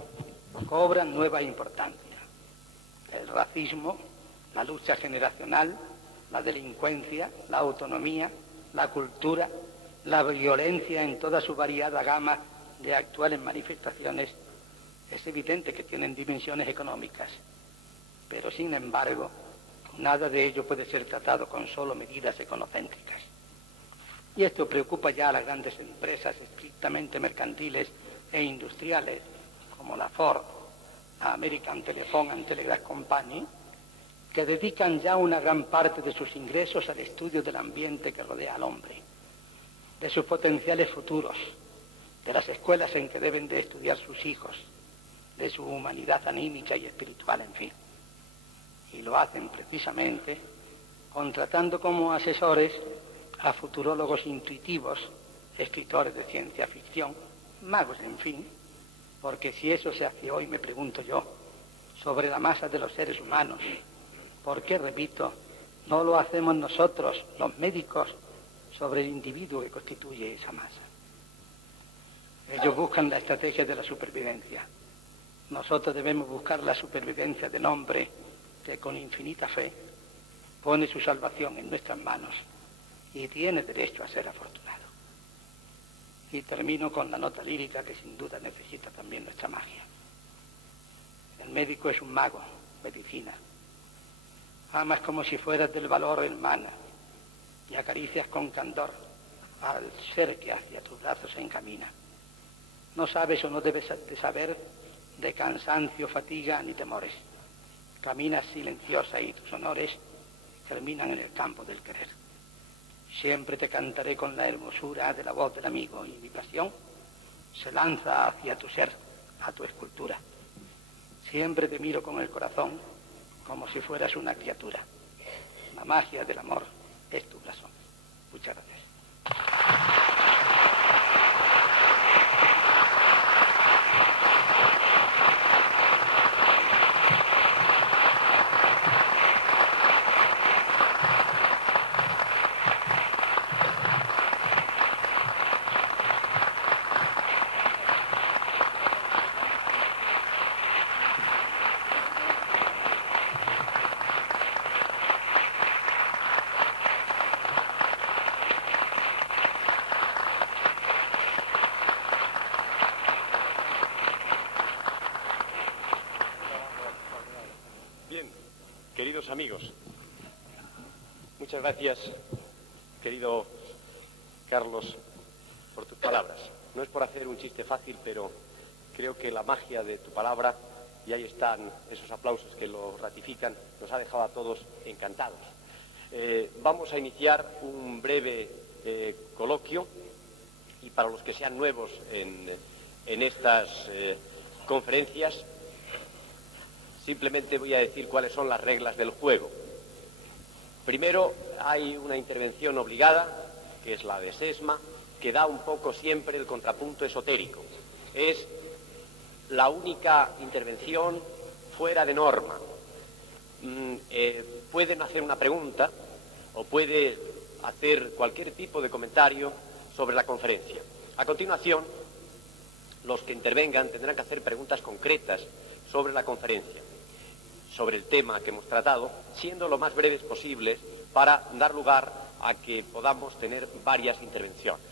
cobran nueva importancia. El racismo, la lucha generacional, la delincuencia, la autonomía, la cultura, la violencia en toda su variada gama de actuales manifestaciones, es evidente que tienen dimensiones económicas, pero sin embargo, nada de ello puede ser tratado con solo medidas econocéntricas. Y esto preocupa ya a las grandes empresas estrictamente mercantiles e industriales, como la Ford, la American Telephone and Telegraph Company, que dedican ya una gran parte de sus ingresos al estudio del ambiente que rodea al hombre, de sus potenciales futuros, de las escuelas en que deben de estudiar sus hijos, de su humanidad anímica y espiritual, en fin. Y lo hacen precisamente contratando como asesores a futurólogos intuitivos, escritores de ciencia ficción, magos, en fin, porque si eso se hace hoy, me pregunto yo, sobre la masa de los seres humanos, ¿por qué, repito, no lo hacemos nosotros, los médicos, sobre el individuo que constituye esa masa? Ellos buscan la estrategia de la supervivencia. Nosotros debemos buscar la supervivencia del hombre que con infinita fe pone su salvación en nuestras manos y tiene derecho a ser afortunado. Y termino con la nota lírica que sin duda necesita también nuestra magia. El médico es un mago, medicina. Amas como si fueras del valor hermana y acaricias con candor al ser que hacia tus brazos se encamina. No sabes o no debes de saber de cansancio, fatiga ni temores. Caminas silenciosa y tus honores terminan en el campo del querer. Siempre te cantaré con la hermosura de la voz del amigo y mi pasión se lanza hacia tu ser, a tu escultura. Siempre te miro con el corazón como si fueras una criatura. La magia del amor es tu blasón. Muchas gracias. Queridos amigos, muchas gracias, querido Carlos, por tus palabras. No es por hacer un chiste fácil, pero creo que la magia de tu palabra, y ahí están esos aplausos que lo ratifican, nos ha dejado a todos encantados. Vamos a iniciar un breve coloquio, y para los que sean nuevos en estas conferencias, simplemente voy a decir cuáles son las reglas del juego. Primero, hay una intervención obligada, que es la de Sesma, que da un poco siempre el contrapunto esotérico. Es la única intervención fuera de norma. Pueden hacer una pregunta o puede hacer cualquier tipo de comentario sobre la conferencia. A continuación, los que intervengan tendrán que hacer preguntas concretas sobre la conferencia, sobre el tema que hemos tratado, siendo lo más breves posibles para dar lugar a que podamos tener varias intervenciones,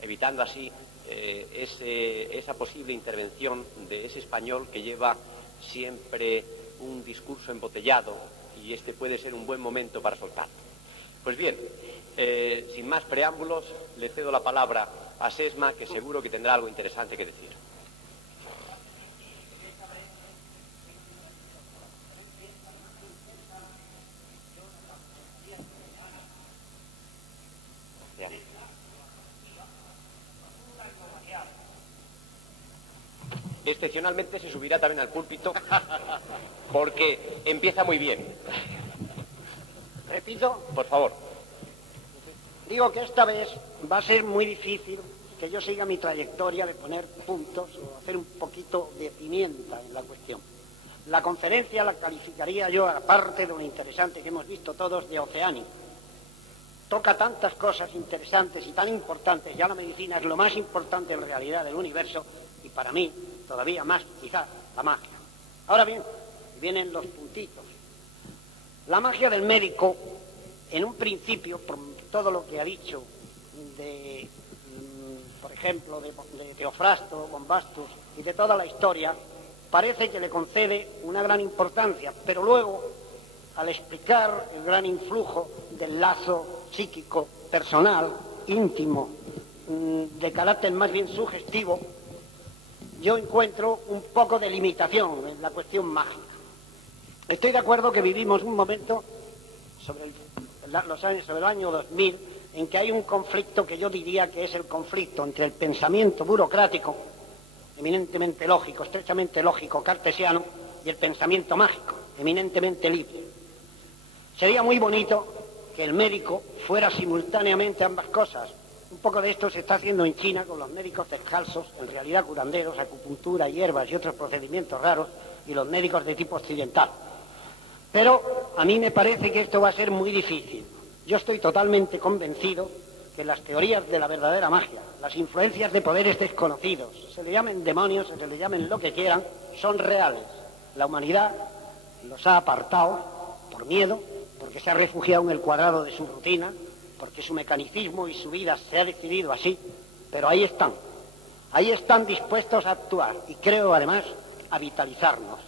evitando así esa posible intervención de ese español que lleva siempre un discurso embotellado, y este puede ser un buen momento para soltarlo. Pues bien, sin más preámbulos, le cedo la palabra a Sesma, que seguro que tendrá algo interesante que decir. Excepcionalmente se subirá también al púlpito porque empieza muy bien. Repito, Por favor. digo que esta vez va a ser muy difícil que yo siga mi trayectoria de poner puntos o hacer un poquito de pimienta en la cuestión. La conferencia la calificaría yo, aparte de lo interesante que hemos visto todos, de oceánica. Toca tantas cosas interesantes y tan importantes, ya la medicina es lo más importante en realidad del universo, y para mí todavía más, quizás, la magia. Ahora bien, vienen los puntitos. La magia del médico, en un principio, por todo lo que ha dicho de, por ejemplo, de Teofrasto, Bombastus y de toda la historia, parece que le concede una gran importancia, pero luego, al explicar el gran influjo del lazo psíquico, personal, íntimo, de carácter más bien sugestivo, yo encuentro un poco de limitación en la cuestión mágica. Estoy de acuerdo que vivimos un momento sobre el año 2000 en que hay un conflicto que yo diría que es el conflicto entre el pensamiento burocrático, eminentemente lógico, estrechamente lógico, cartesiano, y el pensamiento mágico, eminentemente libre. Sería muy bonito que el médico fuera simultáneamente ambas cosas. Un poco de esto se está haciendo en China con los médicos descalzos, en realidad curanderos, acupuntura, hierbas y otros procedimientos raros, y los médicos de tipo occidental. Pero a mí me parece que esto va a ser muy difícil. Yo estoy totalmente convencido que las teorías de la verdadera magia, las influencias de poderes desconocidos, se le llamen demonios, se le llamen lo que quieran, son reales. La humanidad los ha apartado por miedo, porque se ha refugiado en el cuadrado de su rutina, porque su mecanicismo y su vida se ha decidido así, pero ahí están dispuestos a actuar y creo además a vitalizarnos.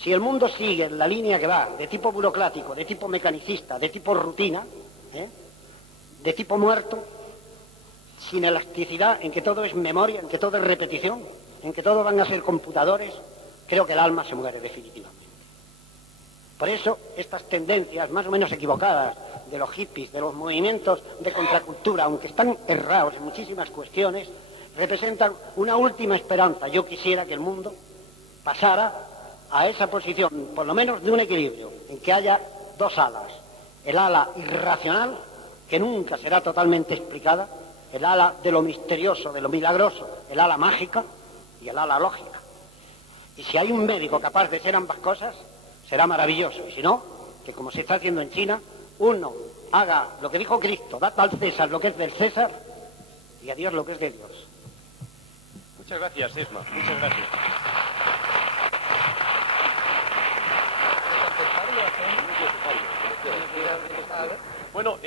Si el mundo sigue en la línea que va, de tipo burocrático, de tipo mecanicista, de tipo rutina, de tipo muerto, sin elasticidad, en que todo es memoria, en que todo es repetición, en que todo van a ser computadores, creo que el alma se muere definitivamente. Por eso, estas tendencias más o menos equivocadas de los hippies, de los movimientos de contracultura, aunque están errados en muchísimas cuestiones, representan una última esperanza. Yo quisiera que el mundo pasara a esa posición, por lo menos de un equilibrio, en que haya dos alas. El ala irracional, que nunca será totalmente explicada, el ala de lo misterioso, de lo milagroso, el ala mágica y el ala lógica. Y si hay un médico capaz de ser ambas cosas, será maravilloso. Y si no, que como se está haciendo en China, uno haga lo que dijo Cristo, dad al César lo que es del César y a Dios lo que es de Dios. Muchas gracias, Esma. Muchas gracias. Bueno,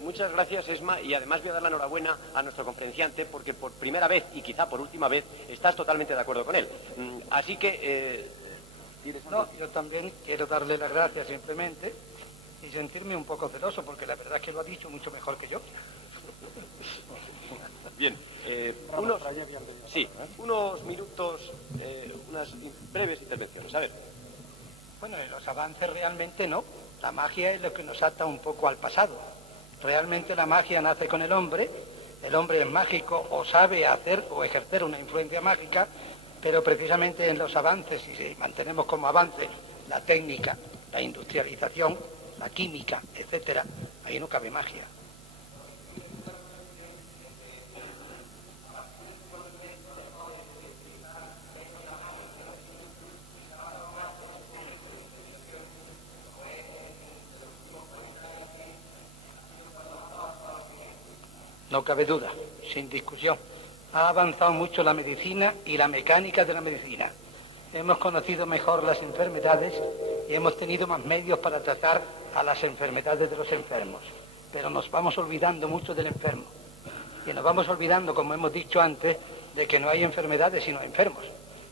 muchas gracias, Esma, y además voy a dar la enhorabuena a nuestro conferenciante porque por primera vez y quizá por última vez estás totalmente de acuerdo con él. Así que... No, yo también quiero darle las gracias simplemente y sentirme un poco celoso porque la verdad es que lo ha dicho mucho mejor que yo. Bien, unos minutos, unas breves intervenciones. A ver. Bueno, los avances realmente no. La magia es lo que nos ata un poco al pasado. Realmente la magia nace con el hombre es mágico o sabe hacer o ejercer una influencia mágica, pero precisamente en los avances, si mantenemos como avance la técnica, la industrialización, la química, etcétera, ahí no cabe magia. No cabe duda, sin discusión. Ha avanzado mucho la medicina y la mecánica de la medicina. Hemos conocido mejor las enfermedades y hemos tenido más medios para tratar a las enfermedades de los enfermos. Pero nos vamos olvidando mucho del enfermo. Y nos vamos olvidando, como hemos dicho antes, de que no hay enfermedades sino enfermos.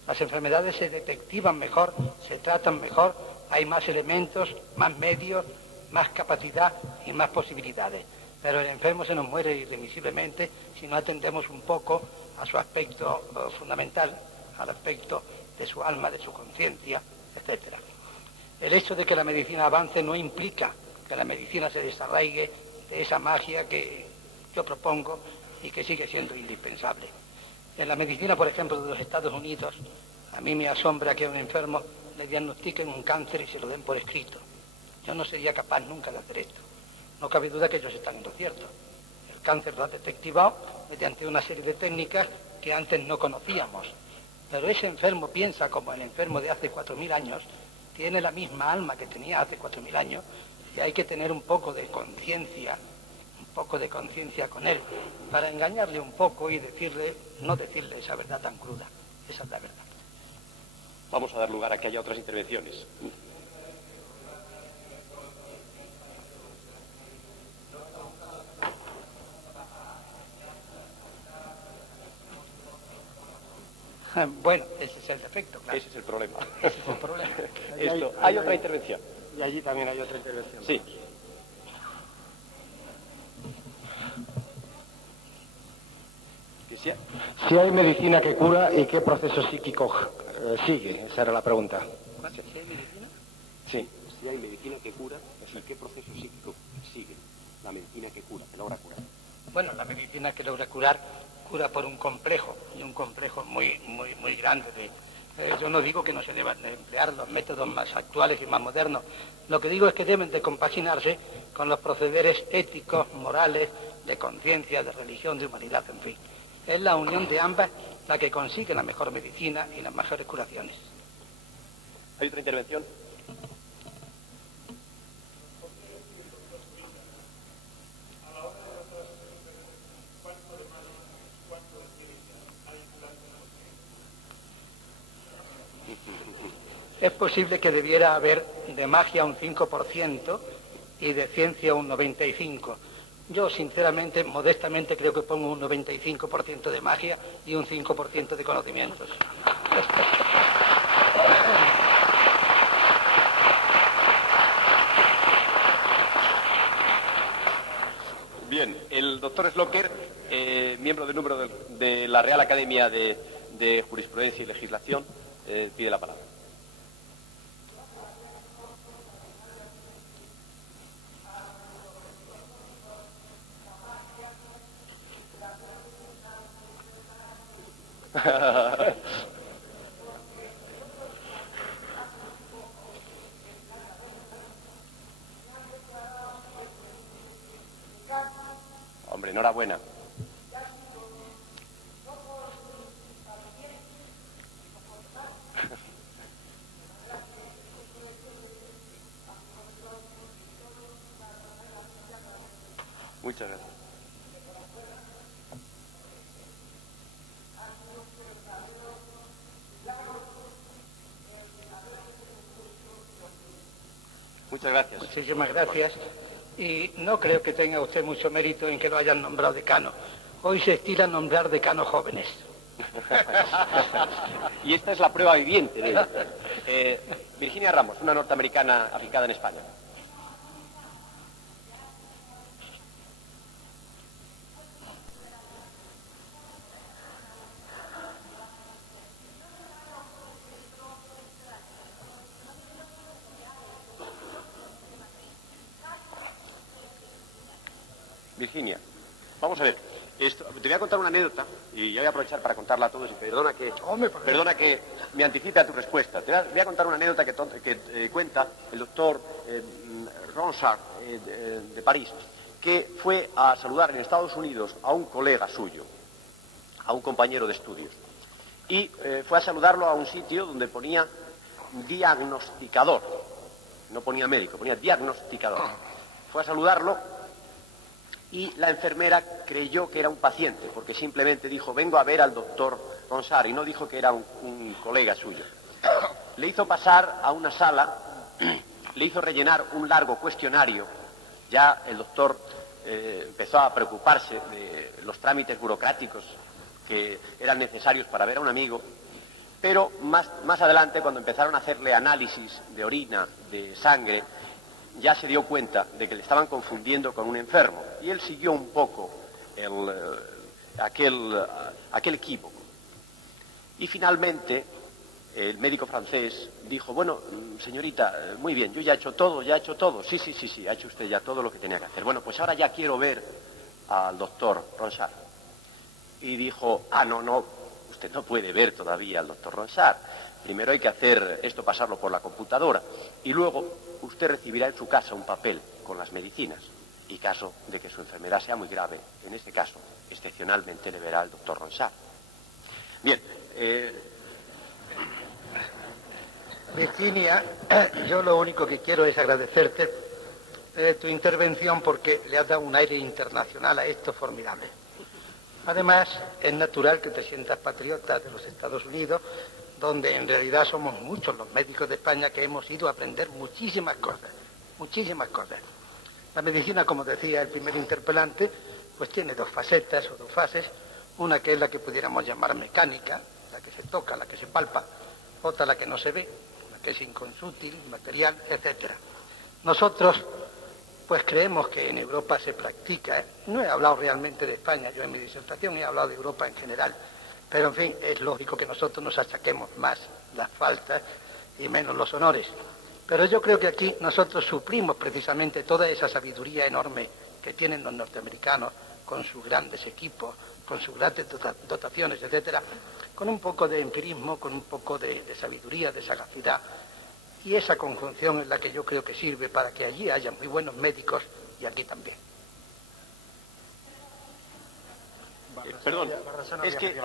Las enfermedades se detectivan mejor, se tratan mejor, hay más elementos, más medios, más capacidad y más posibilidades. Pero el enfermo se nos muere irremisiblemente si no atendemos un poco a su aspecto fundamental, al aspecto de su alma, de su conciencia, etc. El hecho de que la medicina avance no implica que la medicina se desarraigue de esa magia que yo propongo y que sigue siendo indispensable. En la medicina, por ejemplo, de los Estados Unidos, a mí me asombra que a un enfermo le diagnostiquen un cáncer y se lo den por escrito. Yo no sería capaz nunca de hacer esto. No cabe duda que ellos están en lo cierto. El cáncer lo ha detectivado mediante una serie de técnicas que antes no conocíamos. Pero ese enfermo piensa como el enfermo de hace 4.000 años, tiene la misma alma que tenía hace 4.000 años, y hay que tener un poco de conciencia con él, para engañarle un poco y no decirle esa verdad tan cruda. Esa es la verdad. Vamos a dar lugar a que haya otras intervenciones. Bueno, ese es el defecto, claro. Ese es el problema. Ese es el problema. Hay otra intervención. Y allí también hay otra intervención. Sí. Si hay medicina que cura y qué proceso psíquico sigue, esa era la pregunta. ¿Si hay medicina? Sí, si hay medicina que cura y qué proceso psíquico sigue la medicina que cura, que logra curar. Bueno, la medicina que logra curar, cura por un complejo, y un complejo muy grande. Yo no digo que no se deban emplear los métodos más actuales y más modernos. Lo que digo es que deben de compaginarse con los procederes éticos, morales, de conciencia, de religión, de humanidad, en fin. Es la unión de ambas la que consigue la mejor medicina y las mejores curaciones. ¿Hay otra intervención? Es posible que debiera haber de magia un 5% y de ciencia un 95%. Yo, sinceramente, modestamente, creo que pongo un 95% de magia y un 5% de conocimientos. Bien, el doctor Sloker, miembro del número de la Real Academia de Jurisprudencia y Legislación, pide la palabra. Hombre, enhorabuena. Muchas gracias. Muchas gracias. Muchísimas gracias. Y no creo que tenga usted mucho mérito en que lo hayan nombrado decano. Hoy se estila nombrar decanos jóvenes. Y esta es la prueba viviente de ello. Virginia Ramos, una norteamericana afincada en España. Virginia, vamos a ver. Te voy a contar una anécdota y yo voy a aprovechar para contarla a todos y perdona que me anticipe a tu respuesta. Voy a contar una anécdota que cuenta el doctor Ronsard de París, que fue a saludar en Estados Unidos a un colega suyo, a un compañero de estudios, y fue a saludarlo a un sitio donde ponía diagnosticador, no ponía médico, ponía diagnosticador. Fue a saludarlo y la enfermera creyó que era un paciente, porque simplemente dijo, vengo a ver al doctor Ronsard, y no dijo que era un colega suyo. Le hizo pasar a una sala, le hizo rellenar un largo cuestionario. Ya el doctor empezó a preocuparse de los trámites burocráticos que eran necesarios para ver a un amigo, pero más adelante, cuando empezaron a hacerle análisis de orina, de sangre, ya se dio cuenta de que le estaban confundiendo con un enfermo, y él siguió un poco aquel equívoco. Y finalmente el médico francés dijo, bueno, señorita, muy bien, yo ya he hecho todo, sí, ha hecho usted ya todo lo que tenía que hacer. Bueno, pues ahora ya quiero ver al doctor Ronsard. Y dijo, no, usted no puede ver todavía al doctor Ronsard. Primero hay que hacer esto, pasarlo por la computadora, y luego usted recibirá en su casa un papel con las medicinas, y caso de que su enfermedad sea muy grave, en este caso, excepcionalmente le verá al doctor Ronsard. Bien, Virginia, yo lo único que quiero es agradecerte tu intervención, porque le has dado un aire internacional a esto formidable. Además, es natural que te sientas patriota de los Estados Unidos, donde en realidad somos muchos los médicos de España que hemos ido a aprender muchísimas cosas. La medicina, como decía el primer interpelante, pues tiene dos facetas o dos fases, una que es la que pudiéramos llamar mecánica, la que se toca, la que se palpa, otra la que no se ve, la que es inconsútil, material, etcétera. Nosotros pues creemos que en Europa se practica, no he hablado realmente de España, yo en mi disertación he hablado de Europa en general, pero en fin, es lógico que nosotros nos achaquemos más las faltas y menos los honores. Pero yo creo que aquí nosotros suplimos precisamente toda esa sabiduría enorme que tienen los norteamericanos, con sus grandes equipos, con sus grandes dotaciones, etcétera, con un poco de empirismo, con un poco de sabiduría, de sagacidad. Y esa conjunción es la que yo creo que sirve para que allí haya muy buenos médicos y aquí también. Perdón, es que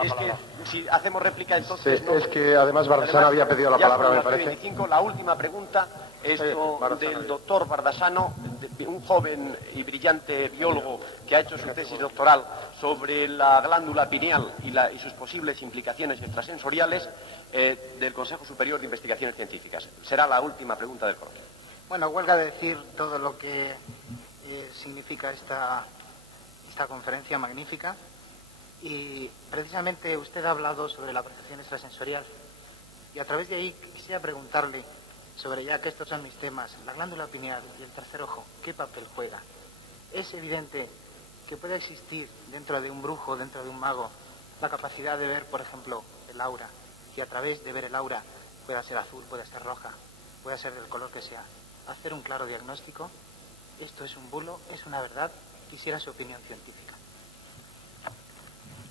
si hacemos réplica entonces... Sí, no, es que además Bardasano había pedido la palabra, me parece. 25, la última pregunta, esto del doctor Bardasano, un joven y brillante biólogo que ha hecho su tesis doctoral sobre la glándula pineal y sus posibles implicaciones extrasensoriales del Consejo Superior de Investigaciones Científicas. Será la última pregunta del coloquio. Bueno, huelga decir todo lo que significa esta conferencia magnífica. Y precisamente usted ha hablado sobre la percepción extrasensorial, y a través de ahí quisiera preguntarle sobre, ya que estos son mis temas, la glándula pineal y el tercer ojo, ¿qué papel juega? Es evidente que puede existir dentro de un brujo, dentro de un mago, la capacidad de ver, por ejemplo, el aura, y a través de ver el aura, pueda ser azul, puede ser roja, puede ser del color que sea, hacer un claro diagnóstico. ¿Esto es un bulo? ¿Es una verdad? Quisiera su opinión científica.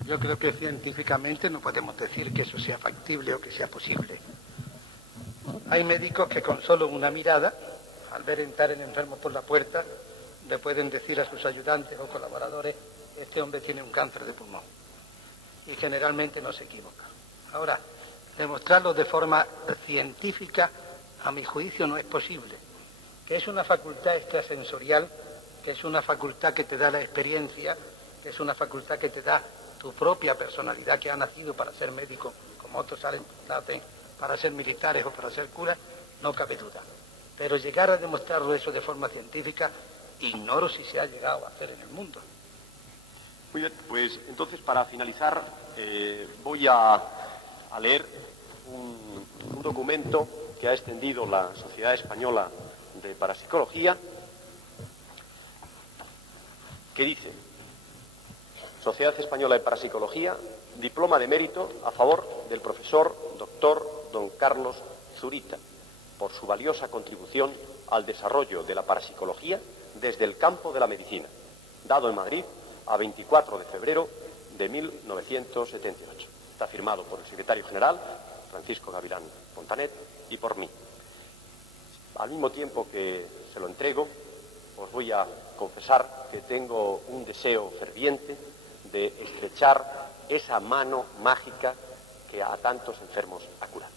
Yo creo que científicamente no podemos decir que eso sea factible o que sea posible. Hay médicos que con solo una mirada, al ver entrar el enfermo por la puerta, le pueden decir a sus ayudantes o colaboradores, este hombre tiene un cáncer de pulmón. Y generalmente no se equivoca. Ahora, demostrarlo de forma científica, a mi juicio, no es posible. Que es una facultad extrasensorial, que es una facultad que te da la experiencia, que es una facultad que te da tu propia personalidad, que ha nacido para ser médico, como otros nacen para ser militares o para ser curas, no cabe duda. Pero llegar a demostrarlo eso de forma científica, ignoro si se ha llegado a hacer en el mundo. Muy bien, pues entonces para finalizar voy a leer un documento que ha extendido la Sociedad Española de Parapsicología, que dice: Sociedad Española de Parapsicología, diploma de mérito a favor del profesor doctor don Carlos Zurita, por su valiosa contribución al desarrollo de la parapsicología desde el campo de la medicina, dado en Madrid a 24 de febrero de 1978. Está firmado por el secretario general, Francisco Gavilán Fontanet, y por mí. Al mismo tiempo que se lo entrego, os voy a confesar que tengo un deseo ferviente de estrechar esa mano mágica que a tantos enfermos ha curado.